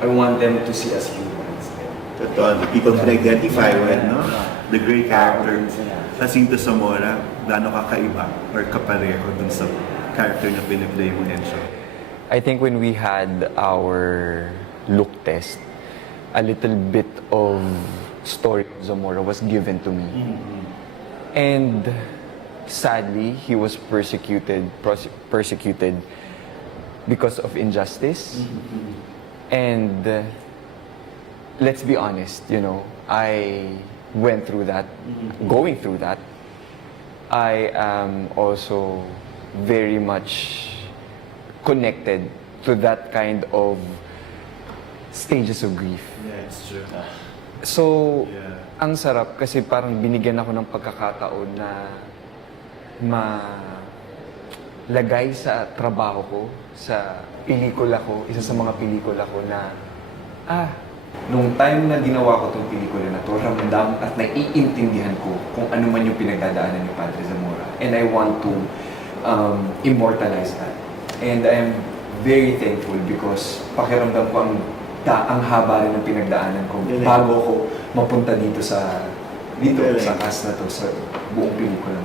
I want them to see us humans. Totoo. The people can identify with, no? The great character. Jacinto Zamora, gaano ka kaiba or kapareho dun sa character na piniplay mo, Enzo? I think when we had our look test, a little bit of story of Zamora was given to me. And sadly, he was persecuted because of injustice. And let's be honest, I went through that, going through that. I am also very much connected to that kind of stages of grief. Yeah, it's true. So, ang sarap kasi parang binigyan ako ng pagkakataon na malagay sa trabaho ko, sa pelikula ko, isa sa mga pelikula ko na, nung time na ginawa ko itong pelikula na to, ramdam at naiintindihan ko kung ano man yung pinagdadaanan ni Padre Zamora. And I want to immortalize that. And I am very thankful because pakiramdam ko ang haba rin ng pinagdaanan ko bago ko mapunta dito sa cast na to, sa buong pelikula.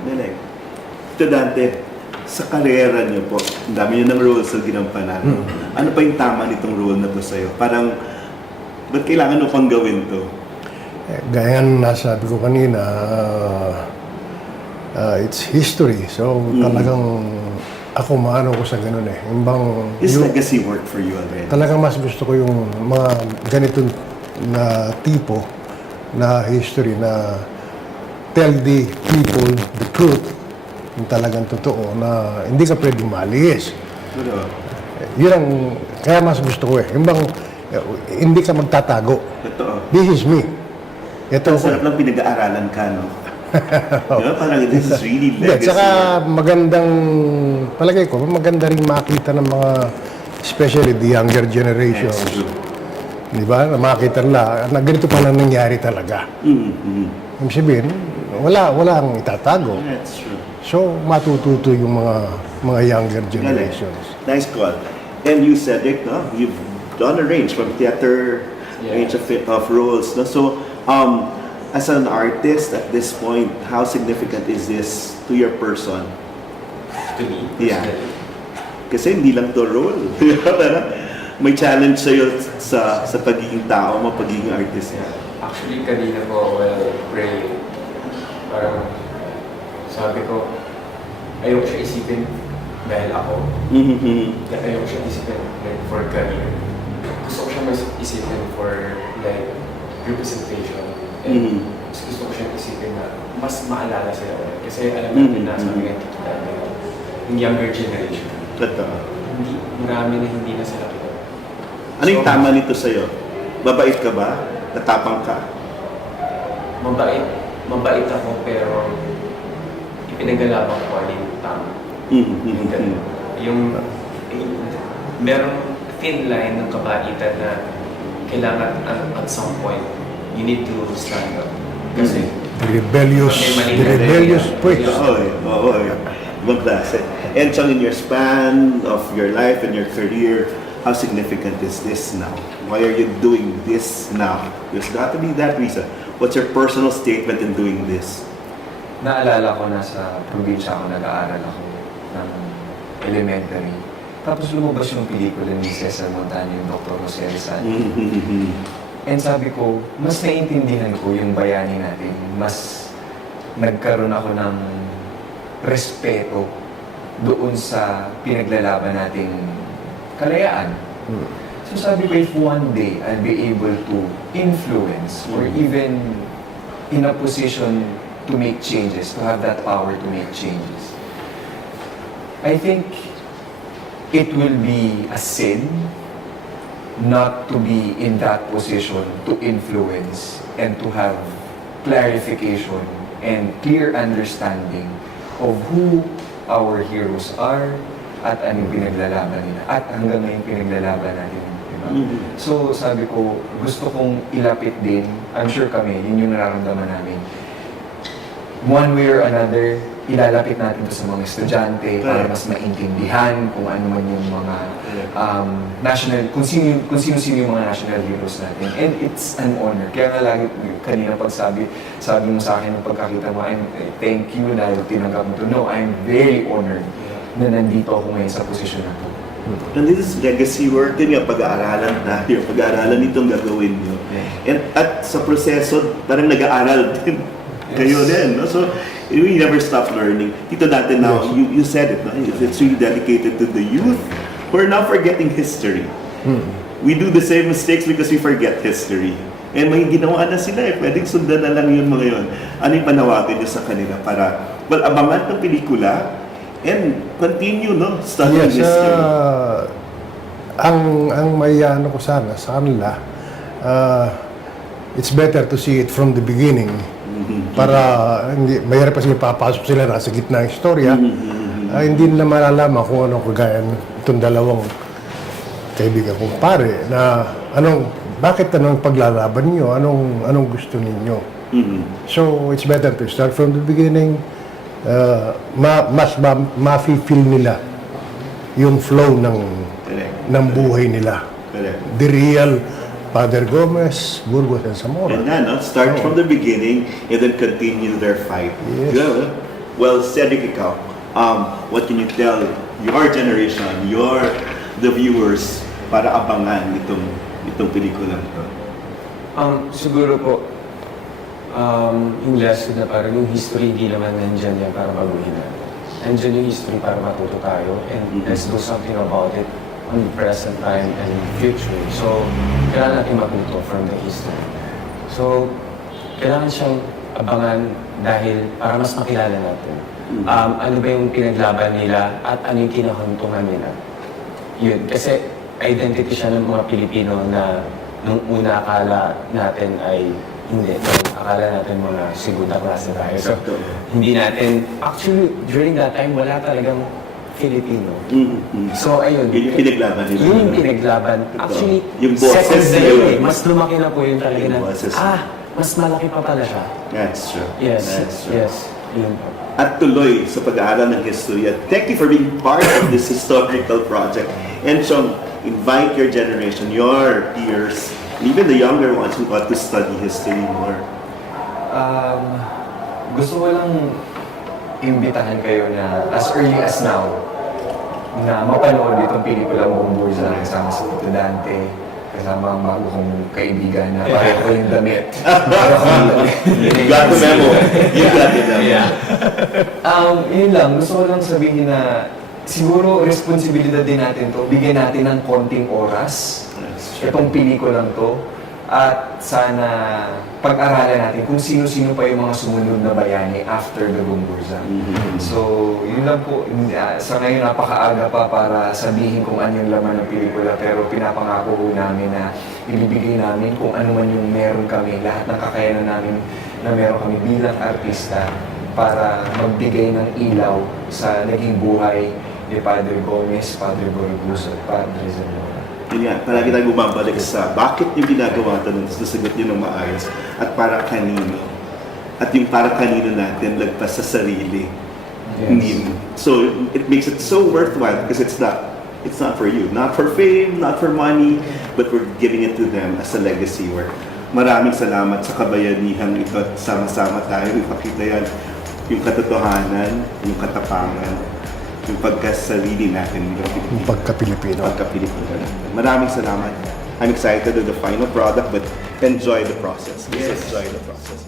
Ito Dante, sa karera niyo po, ang dami niyo ng roles sa ginampanan. Ano pa yung tama nitong role na to sa'yo? Parang, ba't kailangan mo pang gawin to? Gaya nga nasabi ko kanina, it's history. So talagang ako maano ko sa ganun eh. Is legacy work for you already? Talagang mas gusto ko yung mga ganitong na tipo na history na tell the people the truth, yung talagang totoo na hindi ka pwedeng maalis. Yun ang, kaya mas gusto ko eh. Yung bang, hindi ka magtatago. Totoo. This is me. Ito ang sarap lang pinag-aaralan ka, no? Diba? Parang this is really legacy. At saka magandang, palagay ko, maganda rin makita ng mga, especially the younger generations. Di ba? Na makita nila, na ganito pala nangyari talaga. Ibig sabihin, walang itatago. That's true. So, matututo yung mga younger generations. Nice call. And you said it, no? You've done a range from theater, range of roles. No? So, as an artist at this point, how significant is this to your person? To me? Yeah. Kasi hindi lang to role. May challenge sa'yo sa pagiging tao mo, pagiging artist. Actually, kanina po while praying, parang sabi ko, ayoko siya isipin dahil ako. Ayoko siya isipin like, for career. Gusto ko siya mas isipin for like representation. And mas gusto ko siyang isipin na mas maalala sila ulit. Kasi alam natin na sabi nga dito dati, yung younger generation. Totoo. Marami na hindi na sila kita. Ano yung tama nito sa'yo? Mabait ka ba? Natapang ka? Mabait ako pero ipinagalabang ko yung tama. Yung merong thin line ng kabaitan na kailangan at some point you need to stand up. Kasi rebellious push. Oo. Ibang klase. And so in your span of your life and your career, how significant is this now? Why are you doing this now? There's got to be that reason. What's your personal statement in doing this? Naalala ko nasa probinsya ako, nag-aaral ako ng elementary. Tapos lumabas yung pelikula ni Cesar Montano, yung Dr. Jose Rizal. And sabi ko, mas naiintindihan ko yung bayani natin. Mas nagkaroon ako ng respeto doon sa pinaglalaban nating kalayaan. So sabi ko, if one day I'll be able to influence or even in a position to make changes, to have that power to make changes, I think it will be a sin not to be in that position to influence and to have clarification and clear understanding of who our heroes are at anong pinaglalaban nila at hanggang ngayon pinaglalaban natin. Diba? So sabi ko, gusto kong ilapit din, I'm sure kami, yun yung nararamdaman namin. One way or another, ilalapit natin ito sa mga estudyante para mas maintindihan kung ano man yung mga national, kung sino yung mga national heroes natin. And it's an honor. Kaya nga lagi kanina sabi mo sa akin ng pagkakita mo, thank you na tinanggap mo to. No, I'm very honored na nandito ako ngayon sa posisyon na to. And this is legacy work din yung pag-aaralan tayo, pag-aaralan itong gagawin nyo. And at sa proseso, parang nag-aaral din kayo din. No? So, we never stop learning. Dito natin now, you said it, no? It's really dedicated to the youth. We're not forgetting history. We do the same mistakes because we forget history. And may ginawa na sila eh. Pwedeng sundan na lang yun mga yun. Ano yung panawagan nyo sa kanila para, well, abangan ng pelikula and continue, no? Studying history. Ang may ano ko sana sa kanila, it's better to see it from the beginning. Para hindi mayroon pa sila papasok sila nasa gitna ng istorya, hindi nila malalaman kung anong kagaya itong dalawang kaibigan kong pare na bakit anong paglalaban niyo, anong gusto ninyo. So it's better to start from the beginning. Mas ma-feel nila yung flow ng buhay nila. The real Father Gomez, Burgos, and Zamora. And no? Start from the beginning and then continue their fight. Yes. Yeah. Well, Cedric, ikaw, what can you tell your generation, the viewers, para abangan itong pelikula nito? Siguro po, yung lesson na parang yung history hindi naman nandyan yan para baguhin natin. Nandyan yung history para matuto tayo and let's do something about it on the present time and future. So, kailangan natin matuto from the history. So, kailangan siyang abangan dahil para mas makilala natin. Ano ba yung pinaglaban nila at ano yung kinahuntungan nila. Yun. Kasi identity siya ng mga Pilipino na nung una akala natin ay hindi. Akala natin mga segunda klase tayo. So, hindi natin, actually, during that time, wala talagang Filipino. So, ayun. Yun yung pinaglaban nila. Yun yung pinaglaban. Actually, yung boses secondary, mas lumaki na po yun talaga na, mas malaki pa pala siya. That's true. Yes, That's true. yes. Yun po. At tuloy sa pag-aaral ng history. Thank you for being part of this historical project. And so, invite your generation, your peers, even the younger ones who want to study history more. Gusto ko lang imbitahan kayo na as early as now na mapanood itong pelikula GomBurZa kasama sa Dante, kasama ang bago kong kaibigan na pareho ko yung damit. You got the memo. You got the memo. Yun lang, gusto ko lang sabihin na siguro responsibilidad din natin to, bigyan natin ng konting oras itong pelikulang to At sana pag-aralan natin kung sino-sino pa yung mga sumunod na bayani after the GomBurZa. So, yun lang po. Sa ngayon, napakaaga pa para sabihin kung ano yung laman ng pelikula. Pero pinapangako po namin na ibibigay namin kung ano man yung meron kami, lahat ng kakayanan namin na meron kami bilang artista para magbigay ng ilaw sa naging buhay ni Padre Gomez, Padre GomBurZa, at Padre Zamora. Yun nga, palagi tayo bumabalik sa bakit yung ginagawa ito, nasagot nyo ng maayos, at para kanino. At yung para kanino natin, lagpas sa sarili. Yes. So, it makes it so worthwhile because it's not for you. Not for fame, not for money, but we're giving it to them as a legacy work. Maraming salamat sa kabayanihan ito at sama-sama tayo. Ipakita yan yung katotohanan, yung katapangan, yung pagkasarili natin. Yung pagka-Pilipino. Maraming salamat. I'm excited with the final product, but enjoy the process. Yes. Enjoy the process.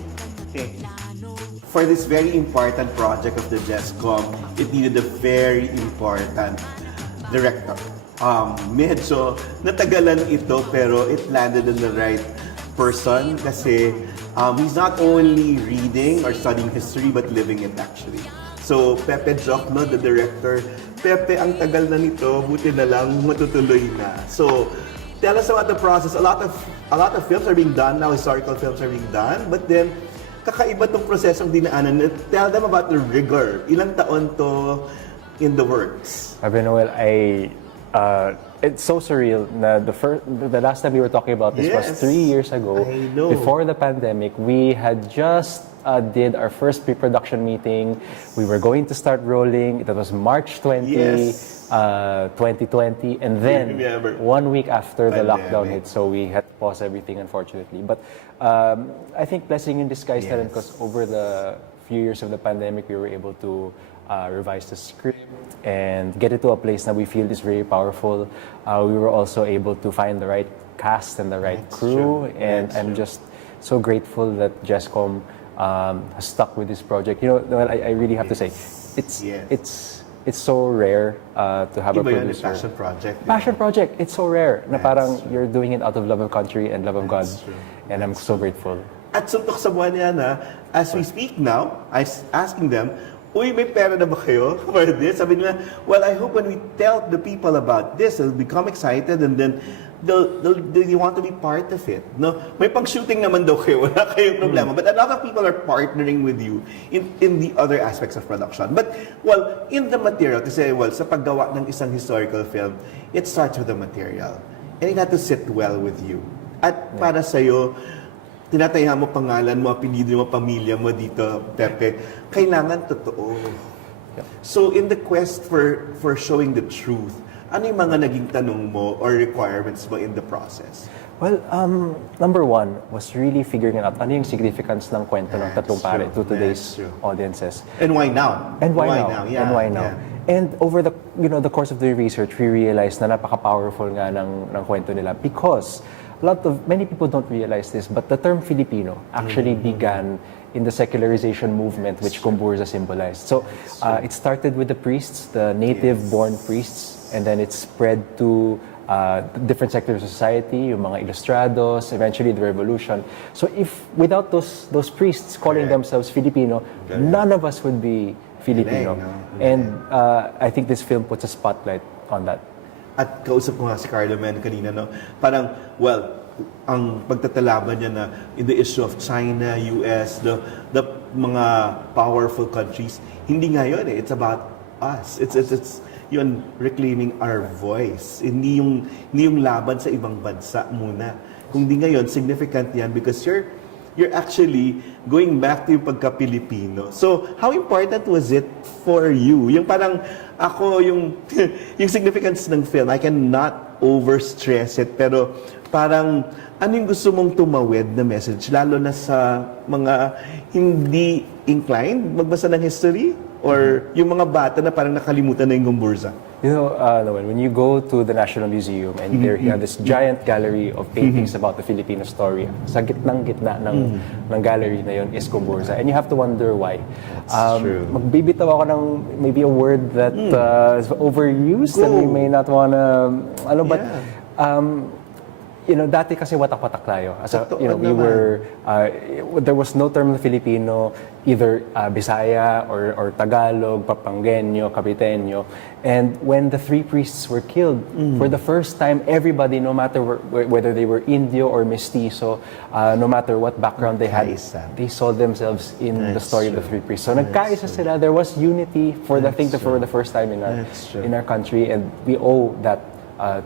Okay. For this very important project of the JESCOM, it needed a very important director. Medyo natagalan ito, pero it landed on the right person kasi he's not only reading or studying history, but living it actually. So, Pepe Jokno, the director, Pepe, ang tagal na nito, buti na lang matutuloy na. So, tell us about the process. A lot of films are being done now, historical films are being done, but then, kakaiba tong prosesong dinaanan. Tell them about the rigor. Ilang taon to in the works? Noel, it's so surreal na the last time we were talking about this was 3 years ago. I know. Before the pandemic, we had just did our first pre-production meeting. We were going to start rolling. That was March 20, 2020. And then, 1 week after the lockdown hit, so we had to pause everything, unfortunately. But I think blessing in disguise na rin, because over the few years of the pandemic, we were able to revise the script and get it to a place that we feel is very powerful. We were also able to find the right cast and the right crew. And I'm just so grateful that JESCOM has stuck with this project. You know, Noel, I really have to say, it's so rare to have a producer. Passion project. Passion project. It's so rare na parang you're doing it out of love of country and love of God. And I'm so grateful. At suntok sa buwan yan, as we speak now, I'm asking them, uy, may pera na ba kayo for this? Sabi nila, well, I hope when we tell the people about this, they'll become excited and then they want to be part of it. No? May pag-shooting naman daw kayo, wala kayong problema. But a lot of people are partnering with you in the other aspects of production. But, well, in the material, kasi, well, sa paggawa ng isang historical film, it starts with the material. And it had to sit well with you. At para sa'yo, tinatayahan mo pangalan mo, apelido mo, pamilya mo dito, Pepe, kailangan totoo. So in the quest for showing the truth, ano yung mga naging tanong mo or requirements mo in the process? Well, number one was really figuring out ano yung significance ng kwento ng Tatlong Pare to today's audiences. And why now? And why now? Yeah, and why now? And over the course of the research, we realized na napaka-powerful nga ng kwento nila because many people don't realize this, but the term Filipino actually began in the secularization movement which GomBurZa symbolized. So it started with the priests, the native-born priests, and then it spread to different sectors of society, yung mga ilustrados, eventually the revolution. So if without those priests calling themselves Filipino, none of us would be Filipino. And I think this film puts a spotlight on that. At kausap ko nga si Carlo Men kanina, no? Parang, well, ang pagtatalaban niya na in the issue of China, US, the mga powerful countries, hindi nga yun eh. It's about us. It's yun, reclaiming our voice. Hindi yung laban sa ibang bansa muna. Kung di ngayon, significant yan because you're actually going back to yung pagka-Pilipino. So, how important was it for you? Yung parang ako, yung significance ng film, I cannot overstress it, pero parang ano yung gusto mong tumawid na message, lalo na sa mga hindi inclined magbasa ng history? Or yung mga bata na parang nakalimutan na yung GomBurZa? You know, Noel, when you go to the National Museum and there you have this giant gallery of paintings about the Filipino story, sa gitna ng gallery na yun is GomBurZa. And you have to wonder why. True. Magbibitaw ako ng maybe a word that is overused and we may not wanna, but dati kasi watak-watak tayo. We were, there was no term na Filipino, either Bisaya or Tagalog, Papanggenyo, Kapitenyo. And when the three priests were killed, for the first time, everybody, no matter whether they were Indio or Mestizo, no matter what background they had, they saw themselves in the story of the three priests. So nagkaisa sila. There was unity for the first time in our country, and we owe that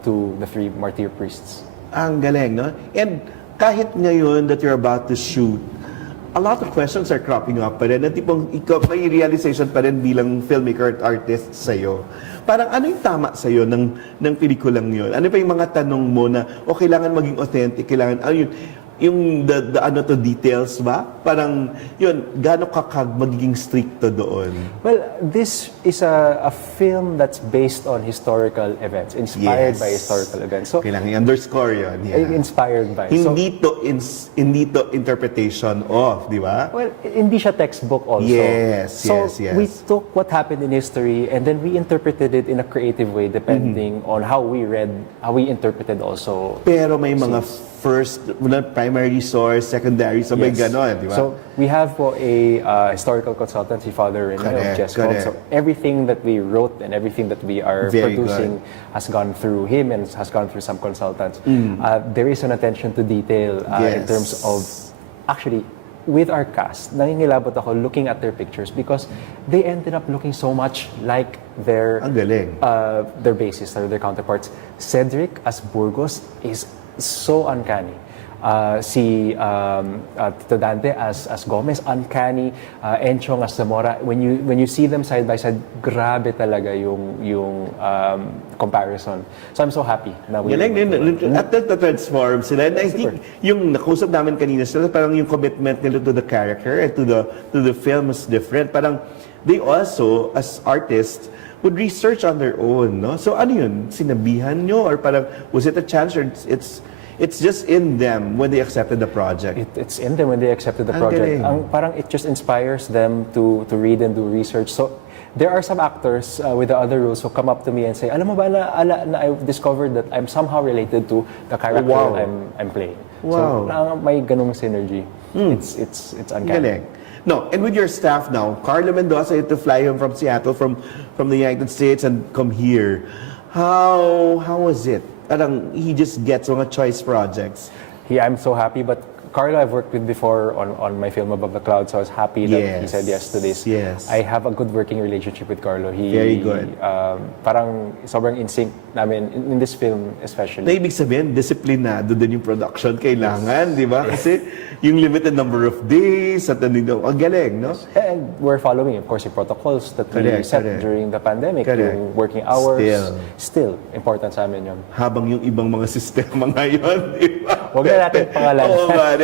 to the three martyr priests. Ang galing, no? And kahit ngayon that you're about to shoot, a lot of questions are cropping up pa rin. Na tipong ikaw, may realization pa rin bilang filmmaker at artist sa'yo. Parang ano yung tama sa'yo ng pelikulang yun? Ano pa yung mga tanong mo na, kailangan maging authentic, kailangan, yung the details ba? Parang, yun, gaano ka magiging stricto doon? Well, this is a film that's based on historical events, inspired by historical events. So, kailangan i-underscore yun. Yeah. Inspired by. Hindi to interpretation of, di ba? Well, hindi siya textbook also. Yes. We took what happened in history and then we interpreted it in a creative way depending on how we interpreted also. Pero may mga primary source, secondary, so may ganon, di ba? So, we have a historical consultant, si Father Rene of Jesco. So, everything that we wrote and everything that we are producing has gone through him and has gone through some consultants. There is an attention to detail in terms of, actually, with our cast, nangingilabot ako looking at their pictures because they ended up looking so much like their bassist or their counterparts. Cedric as Burgos is so uncanny. Si Tito Dante as Gomez, uncanny. Enchong as Zamora. When you see them side by side, grabe talaga yung comparison. So I'm so happy na we... At the transform sila. And I think yung nakusap namin kanina sila, parang yung commitment nila to the character and to the film is different. Parang they also, as artists, would research on their own, no? So ano yun? Sinabihan nyo? Or parang, was it a chance? Or it's just in them when they accepted the project? It's in them when they accepted the project. Parang it just inspires them to read and do research. So there are some actors with the other roles who come up to me and say, alam mo ba na I've discovered that I'm somehow related to the character I'm playing. Wow. So may ganung synergy. It's uncanny. Galing. No, and with your staff now, Carlo Mendoza had to fly home from Seattle, from the United States and come here. How was it? Parang he just gets mga choice projects. I'm so happy, but Carlo I've worked with before on my film Above the Clouds, so I was happy that he said yes to this. Yes. I have a good working relationship with Carlo. Very good. Parang sobrang in sync namin in this film especially. Na ibig sabihin, disiplinado din yung production kailangan, di ba? Kasi yung limited number of days at ang galing, no? And we're following, of course, the protocols that we set during the pandemic. Yung working hours. Still important sa amin yun. Habang yung ibang mga sistema ngayon, di ba? Huwag na natin pangalan.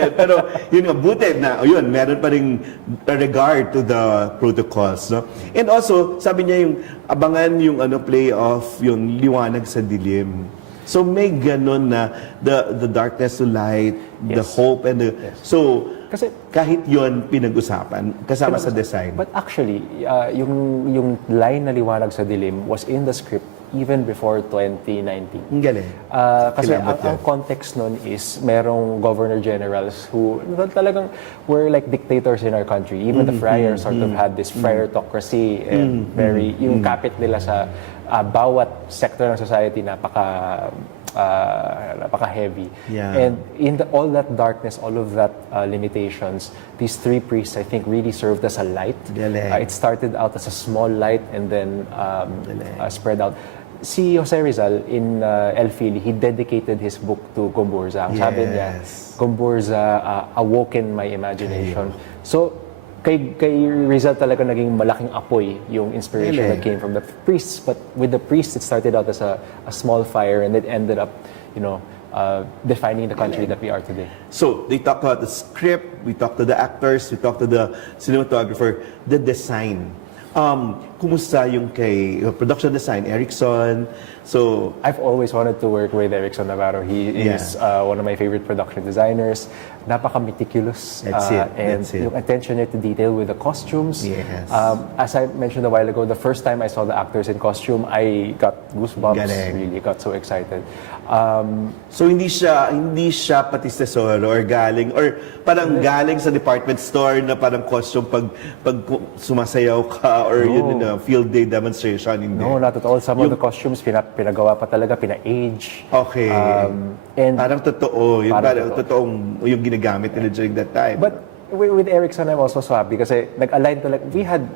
Pero yun nga, buti na, yun, meron pa rin regard to the protocols, no? And also, sabi niya yung abangan yung play of yung liwanag sa dilim. So may ganon na the darkness to light, the hope and the... So, kasi kahit yun pinag-usapan, kasama sa design. But actually, yung line na liwanag sa dilim was in the script even before 2019. Ang galing. Kasi ang context nun is merong governor generals who talagang were like dictators in our country. Even the friars sort of had this friartocracy and very, yung kapit nila sa bawat sector ng society napaka-heavy. And in all that darkness, all of that limitations, these three priests, I think, really served as a light. It started out as a small light and then spread out. Si Jose Rizal in El Fili, he dedicated his book to GomBurZa. Sabi niya, GomBurZa awoken my imagination. So, kay Rizal talaga naging malaking apoy yung inspiration that came from the priests. But with the priests, it started out as a small fire and it ended up, defining the country that we are today. So, they talked about the script, we talked to the actors, we talked to the cinematographer, the design. kumusta yung kay production design, Erickson? So, I've always wanted to work with Erickson Navarro. He is one of my favorite production designers. Napaka-meticulous. And yung attention niya to detail with the costumes. Yes. As I mentioned a while ago, the first time I saw the actors in costume, I got goosebumps. Galing. Really got so excited. So hindi siya patistesoro or galing or parang galing sa department store na parang costume pag sumasayaw ka or yun na field day demonstration, hindi. No, not at all. Some of the costumes pinagawa pa talaga, pina-age. Okay. And parang totoo, yun parang totoong yung ginagamit nila during that time. But with Erickson, I'm also so happy kasi nag-align talaga. We had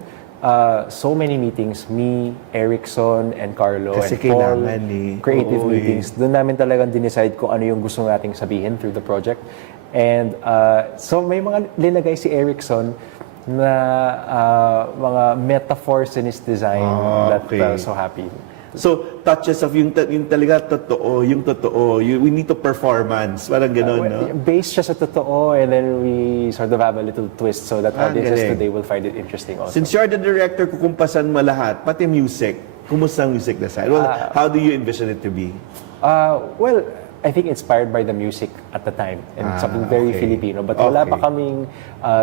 so many meetings, me, Erickson, and Carlo, Kasi and Paul, kailangan creative meetings. Doon namin talagang dinecide kung ano yung gusto nating sabihin through the project. And so may mga linagay si Erickson na mga metaphors in his design that so happy. So, touches of yung talaga totoo, we need to performance, parang gano'n, no? Based siya sa totoo, and then we sort of have a little twist so that audiences galing. today will find it interesting also. Since you're the director, kukumpasan mo lahat, pati music, kumusta ang music design? Well, how do you envision it to be? Well, I think inspired by the music at the time and something very Filipino. But wala pa kaming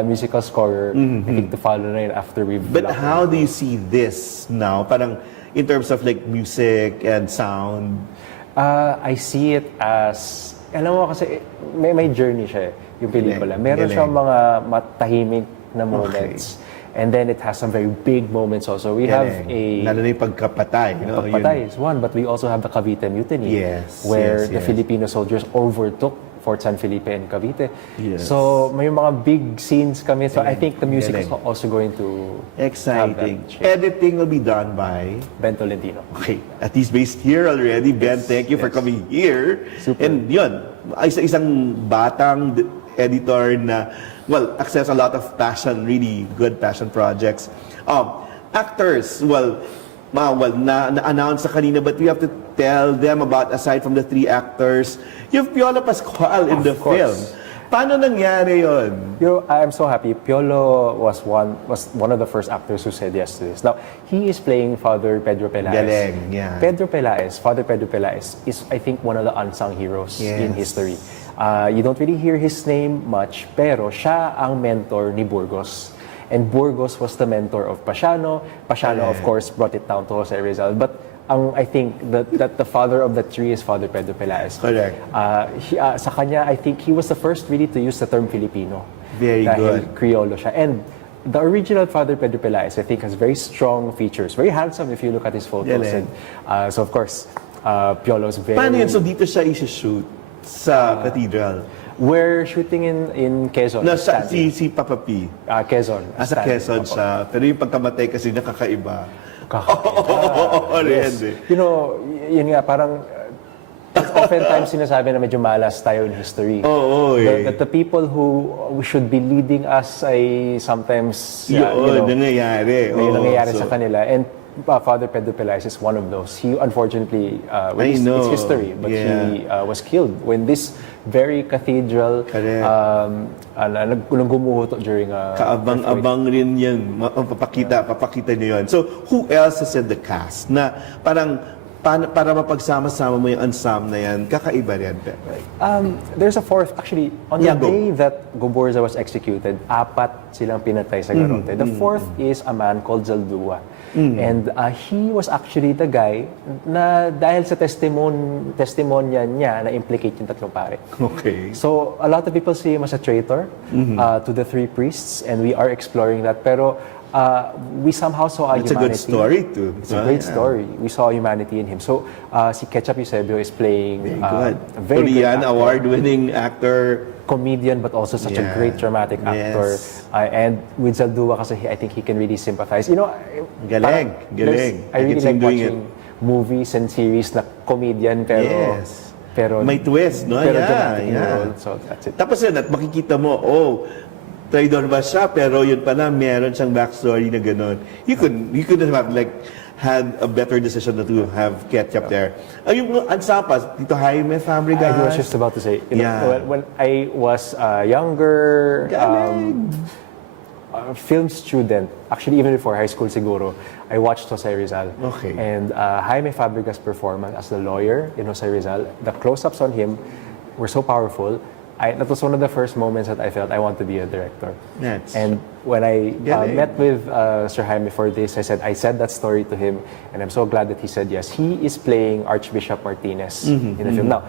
musical scorer, I think, to follow na yun after we've... But how do you see this now? Parang in terms of like music and sound? I see it as... Alam mo kasi may journey siya yung pelikula. Meron siyang mga matahimik na moments. And then it has some very big moments also. We have Lalo na yung pagkapatay. Pagpatay is one, but we also have the Cavite Mutiny, where the Filipino soldiers overtook Fort San Felipe in Cavite. So may mga big scenes kami. So I think the music is also going to exciting. Editing will be done by Ben Tolentino. Okay, at least based here already. Ben, thank you for coming here. Super. And yun, isang batang editor na access a lot of passion, really good passion projects. Actors, na-announce na kanina, but we have to tell them about, aside from the 3 actors, you have Piolo Pascual in the film. Paano nangyari yon? I'm so happy. Piolo was one of the first actors who said yes to this. Now, he is playing Father Pedro Pelaez. Galing, yeah. Father Pedro Pelaez is, I think, one of the unsung heroes in history. You don't really hear his name much, pero siya ang mentor ni Burgos. And Burgos was the mentor of Pasiano. Pasiano, of course, brought it down to Jose Rizal. But I think that the father of the 3 is Father Pedro Pelaez. Correct. Sa kanya, I think he was the first really to use the term Filipino. Very dahil good. Criollo siya. And the original Father Pedro Pelaez, I think, has very strong features. Very handsome if you look at his photos. And, so, of course, Piolo's very... Paano yun? So, dito siya isi-shoot sa cathedral? We're shooting in Quezon. No, si Papa P. Quezon. Sa Quezon siya. Pero yung pagkamatay kasi nakakaiba. You know, yun nga, parang oftentimes sinasabi na medyo malas tayo in history. That the people who should be leading us ay sometimes nangyayari. May nangyayari sa kanila. And Father Pedro Pelaez is one of those. He unfortunately, it's history, but he was killed when this very cathedral gumuho during a kaabang-abang rin yan. Papakita niyo yun. So, who else is in the cast na parang para mapagsama-sama mo yung ensemble na yan, kakaiba rin. There's a 4th. Actually, on the day that GomBurZa was executed, 4 silang pinatay sa Garote. The 4th is a man called Zaldua. And he was actually the guy na dahil sa testimonya niya na implicate yung 3 pare. Okay. So, a lot of people see him as a traitor to the 3 priests, and we are exploring that. Pero we somehow saw a humanity. It's a good story too. It's a great story. We saw humanity in him. So, si Ketchup Eusebio is playing very good actor. award-winning actor. Comedian, but also such a great dramatic actor. And with Zaldua, kasi I think he can really sympathize. You know, galing. I really like watching movies and series na comedian, pero may twist, no? Pero dramatic in the role. So that's it. Tapos yun, at makikita mo, traidor ba siya? Pero yun pala, meron siyang backstory na gano'n. You could have had a better decision to have Ketchup there. Yung Ansapas, Tito Jaime, Family Guy. I was just about to say, when I was younger, film student, actually even before high school siguro, I watched Jose Rizal. Okay. And Jaime Fabregas' performance as the lawyer in Jose Rizal, the close-ups on him were so powerful. That was one of the first moments that I felt I want to be a director. And when I met with Sir Jaime for this, I said that story to him, and I'm so glad that he said yes. He is playing Archbishop Martinez in the film. Now,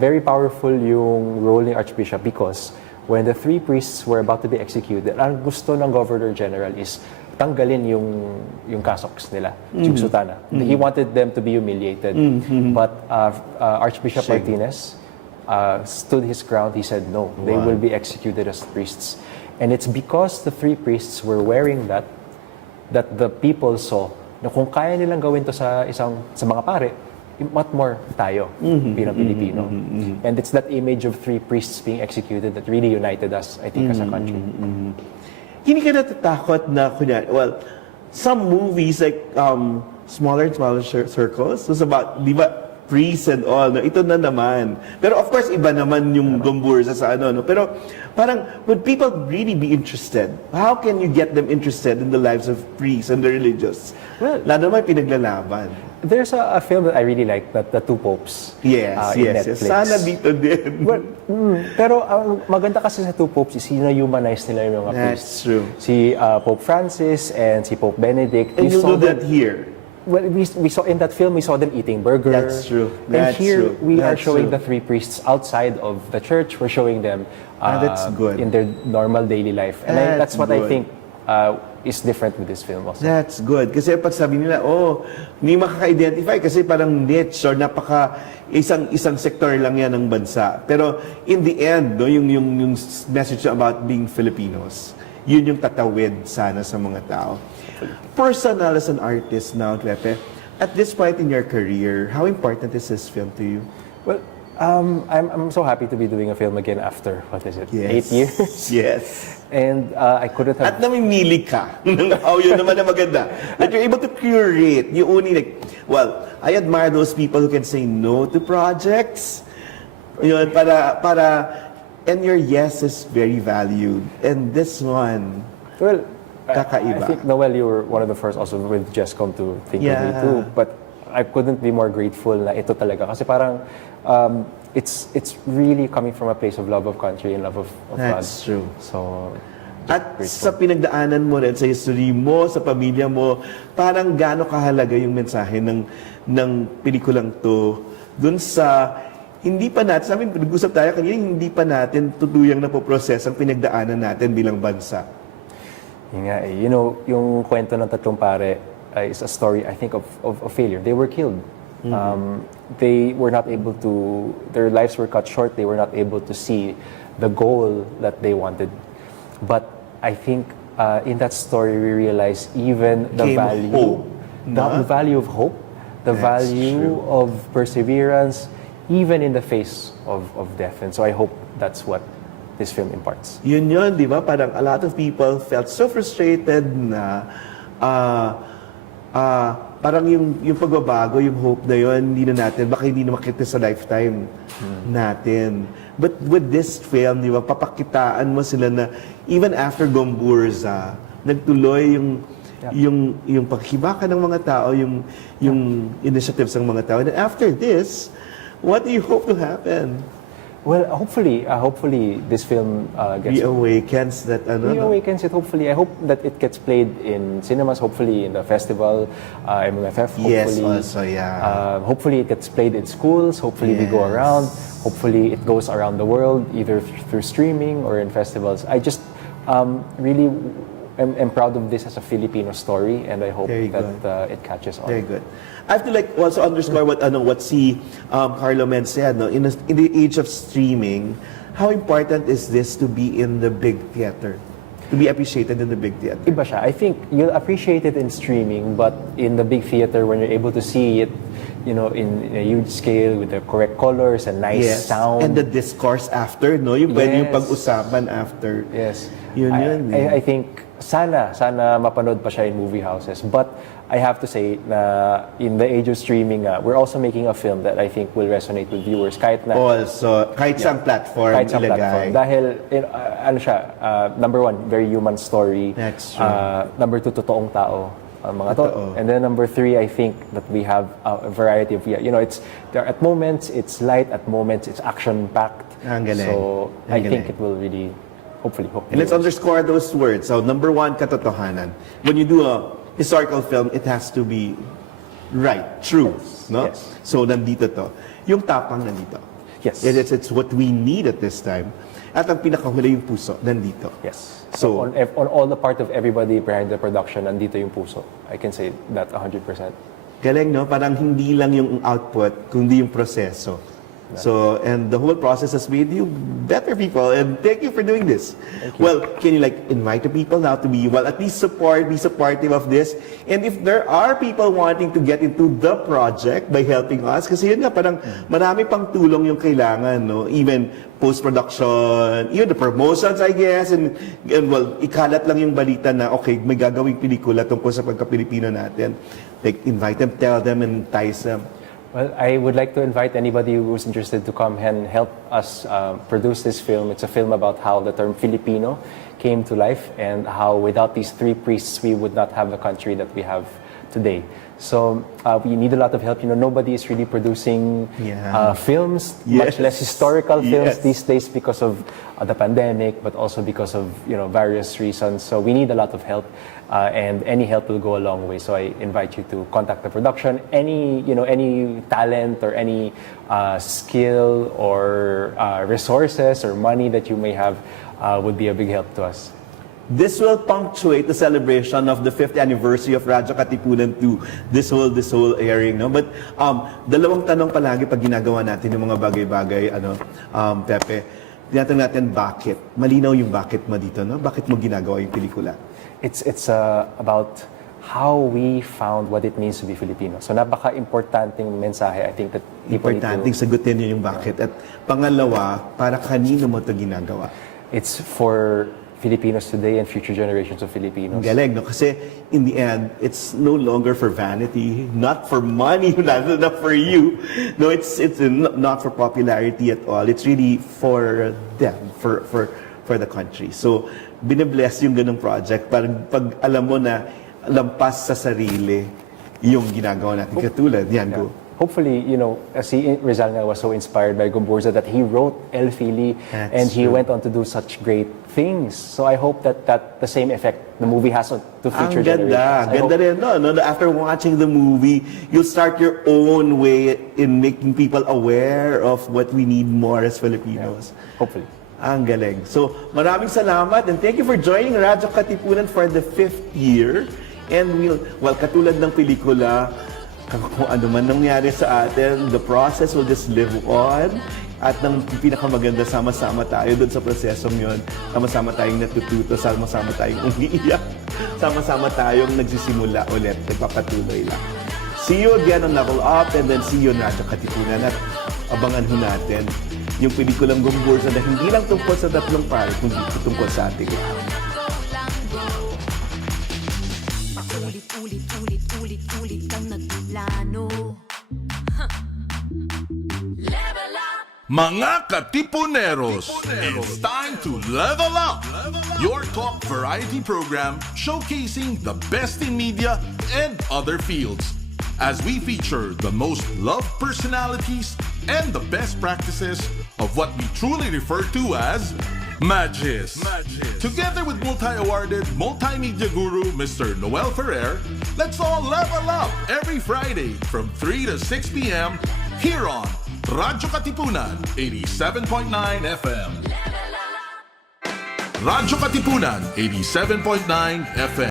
very powerful yung role ni Archbishop because when the three priests were about to be executed, ang gusto ng Governor General is tanggalin yung kasoks nila, yung sutana. He wanted them to be humiliated. But Archbishop Martinez stood his ground. He said, no, they will be executed as priests. And it's because the three priests were wearing that the people saw na kung kaya nilang gawin to sa mga pare, what more tayo bilang Pilipino. And it's that image of three priests being executed that really united us, I think, as a country. Hindi ka natatakot na, well, some movies like Smaller and Smaller Circles was about, di ba, priests and all, no? Ito na naman. Pero of course, iba naman yung GomBurZa sa ano, no? Pero parang, would people really be interested? How can you get them interested in the lives of priests and the religious? Well, lalo naman pinaglalaban. There's a film that I really like, that The Two Popes. Yes. Sana dito din. Well, pero ang maganda kasi sa Two Popes is humanize nila yung mga That's priests. true. Si Pope Francis and si Pope Benedict. And you do that here. Well, we saw in that film, we saw them eating burgers. That's true. And here, we are That's showing true. the three priests outside of the church. We're showing them that's good. in their normal daily life. And that's what I good. think is different with this film also. That's good. Kasi pag sabi nila, hindi makaka-identify kasi parang niche or isang sector lang yan ng bansa. Pero in the end, no, yung message about being Filipinos, yun yung tatawid sana sa mga tao. Personal as an artist now, Pepe, at this point in your career, how important is this film to you? Well, I'm so happy to be doing a film again after, 8 years? Yes. And I couldn't have... At namimili ka. Yun naman na maganda. That you're able to curate. You only I admire those people who can say no to projects. Yun, and your yes is very valued. And this one, well, kakaiba. I think, Noel, you were one of the first also with Jescom to think of me too. But I couldn't be more grateful na ito talaga. Kasi parang, it's really coming from a place of love of country and love of God. That's true. So, at sa pinagdaanan mo rin, sa history mo, sa pamilya mo, parang gaano kahalaga yung mensahe ng pelikulang to dun sa hindi pa natin, sabi, nag-usap tayo kanina, hindi pa natin tutuyang na po proses ang pinagdaanan natin bilang bansa. You know, yung kwento ng tatlong pare is a story, I think, of failure. They were killed. They were not able to, their lives were cut short. They were not able to see the goal that they wanted. But I think in that story, we realize even the value, the value of hope, the value of perseverance, even in the face of death. And so I hope that's what this film imparts. Yun, di ba? Parang a lot of people felt so frustrated na parang yung pagbabago, yung hope na yun, baka hindi na makita sa lifetime natin. But with this film, di ba, papakitaan mo sila na even after GomBurZa, nagtuloy yung paghibaka ng mga tao, yung initiatives ng mga tao. And after this, what do you hope to happen? Well, hopefully this film reawakens that. Reawakens it. Hopefully, I hope that it gets played in cinemas. Hopefully, in the festival, MMFF. Hopefully, yes, also, yeah. Hopefully, it gets played in schools. Hopefully, we go around. Hopefully, it goes around the world, either through streaming or in festivals. I just really am proud of this as a Filipino story, and I hope that it catches on. Very good. I have to also underscore what si Carlo Men said. No? In the age of streaming, how important is this to be in the big theater? To be appreciated in the big theater? Iba siya. I think you'll appreciate it in streaming, but in the big theater, when you're able to see it, in a huge scale with the correct colors and nice sound. And the discourse after, no? Yung pwede yung pag-usapan after. Yes. Yun. I think sana mapanood pa siya in movie houses. But I have to say na in the age of streaming, we're also making a film that I think will resonate with viewers kahit na Also, kahit saan platform kahit sa ilagay. platform. Dahil ano siya, number one, very human story. That's true. Number two, totoong tao ang mga to. Totoo. And then number three, I think that we have a variety of, there at moments it's light, at moments it's action packed. Ang galing. So Ang I galing. think it will really hopefully. And let's underscore those words. So, number one, katotohanan. When you do a historical film, it has to be right, true, no? Yes. So, nandito to. Yung tapang nandito. Yes. It's what we need at this time. At ang pinakahuli yung puso, nandito. Yes. So, on all the part of everybody behind the production, nandito yung puso. I can say that 100%. galing, no? Parang hindi lang yung output, kundi yung proseso. So, and the whole process has made you better people, and thank you for doing this. Well, can you invite the people now to be, at least be supportive of this? And if there are people wanting to get into the project by helping us, kasi yun nga, parang marami pang tulong yung kailangan, no? Even post-production, even the promotions, I guess, and ikalat lang yung balita na, okay, may gagawing pelikula tungkol sa pagka-Pilipino natin. Invite them, tell them, and entice them. Well, I would like to invite anybody who's interested to come and help us produce this film. It's a film about how the term Filipino came to life and how without these three priests, we would not have the country that we have today. So we need a lot of help. Nobody is really producing films, much less historical films these days because of the pandemic, but also because of various reasons. So we need a lot of help, and any help will go a long way. So I invite you to contact the production. Any talent or any skill or resources or money that you may have would be a big help to us. This will punctuate the celebration of the 5th anniversary of Radyo Katipunan to this whole airing, no? But dalawang tanong palagi pag ginagawa natin yung mga bagay-bagay, Pepe. Tinatanong natin bakit. Malinaw yung bakit mo dito, no? Bakit mo ginagawa yung pelikula? It's about how we found what it means to be Filipino. So napaka-importanting mensahe, I think, that people need to... Importanteng sagutin niyo yung bakit. At pangalawa, para kanino mo ito ginagawa? It's for Filipinos today and future generations of Filipinos. Galing, no? Kasi in the end, it's no longer for vanity, not for money, not for you. No, it's not for popularity at all. It's really for them, for the country. So, bine-bless yung ganung project. Pag alam mo na lampas sa sarili yung ginagawa natin. Katulad, yan, go. Hopefully, si Rizal nga was so inspired by GomBurZa that he wrote El Fili and he went on to do such great things. So I hope that the same effect the movie has on to future generations. Ganda rin, no? After watching the movie, you'll start your own way in making people aware of what we need more as Filipinos. Yeah, hopefully. Ang galing. So, maraming salamat and thank you for joining Radyo Katipunan for the 5th year. And katulad ng pelikula, kung ano man nangyari sa atin, the process will just live on. At ng pinakamaganda, sama-sama tayo doon sa prosesong yun. Sama-sama tayong natututo, sama-sama tayong umiiyak. Sama-sama tayong nagsisimula ulit, nagpapatuloy lang. See you again on Level Up and then see you on Radyo Katipunan. At abangan ho natin yung pelikulang GomBurZa na hindi lang tungkol sa tatlong pare, kundi tungkol sa ating lahat. Ulit kang nagplano. Level up! Mga Katipuneros, it's time to level up! Your talk variety program showcasing the best in media and other fields. As we feature the most loved personalities and the best practices of what we truly refer to as Magis. Together with multi-awarded multimedia guru Mr. Noel Ferrer, let's all level up every Friday from 3 to 6 p.m. here on Radyo Katipunan 87.9 FM. Radyo Katipunan 87.9 FM.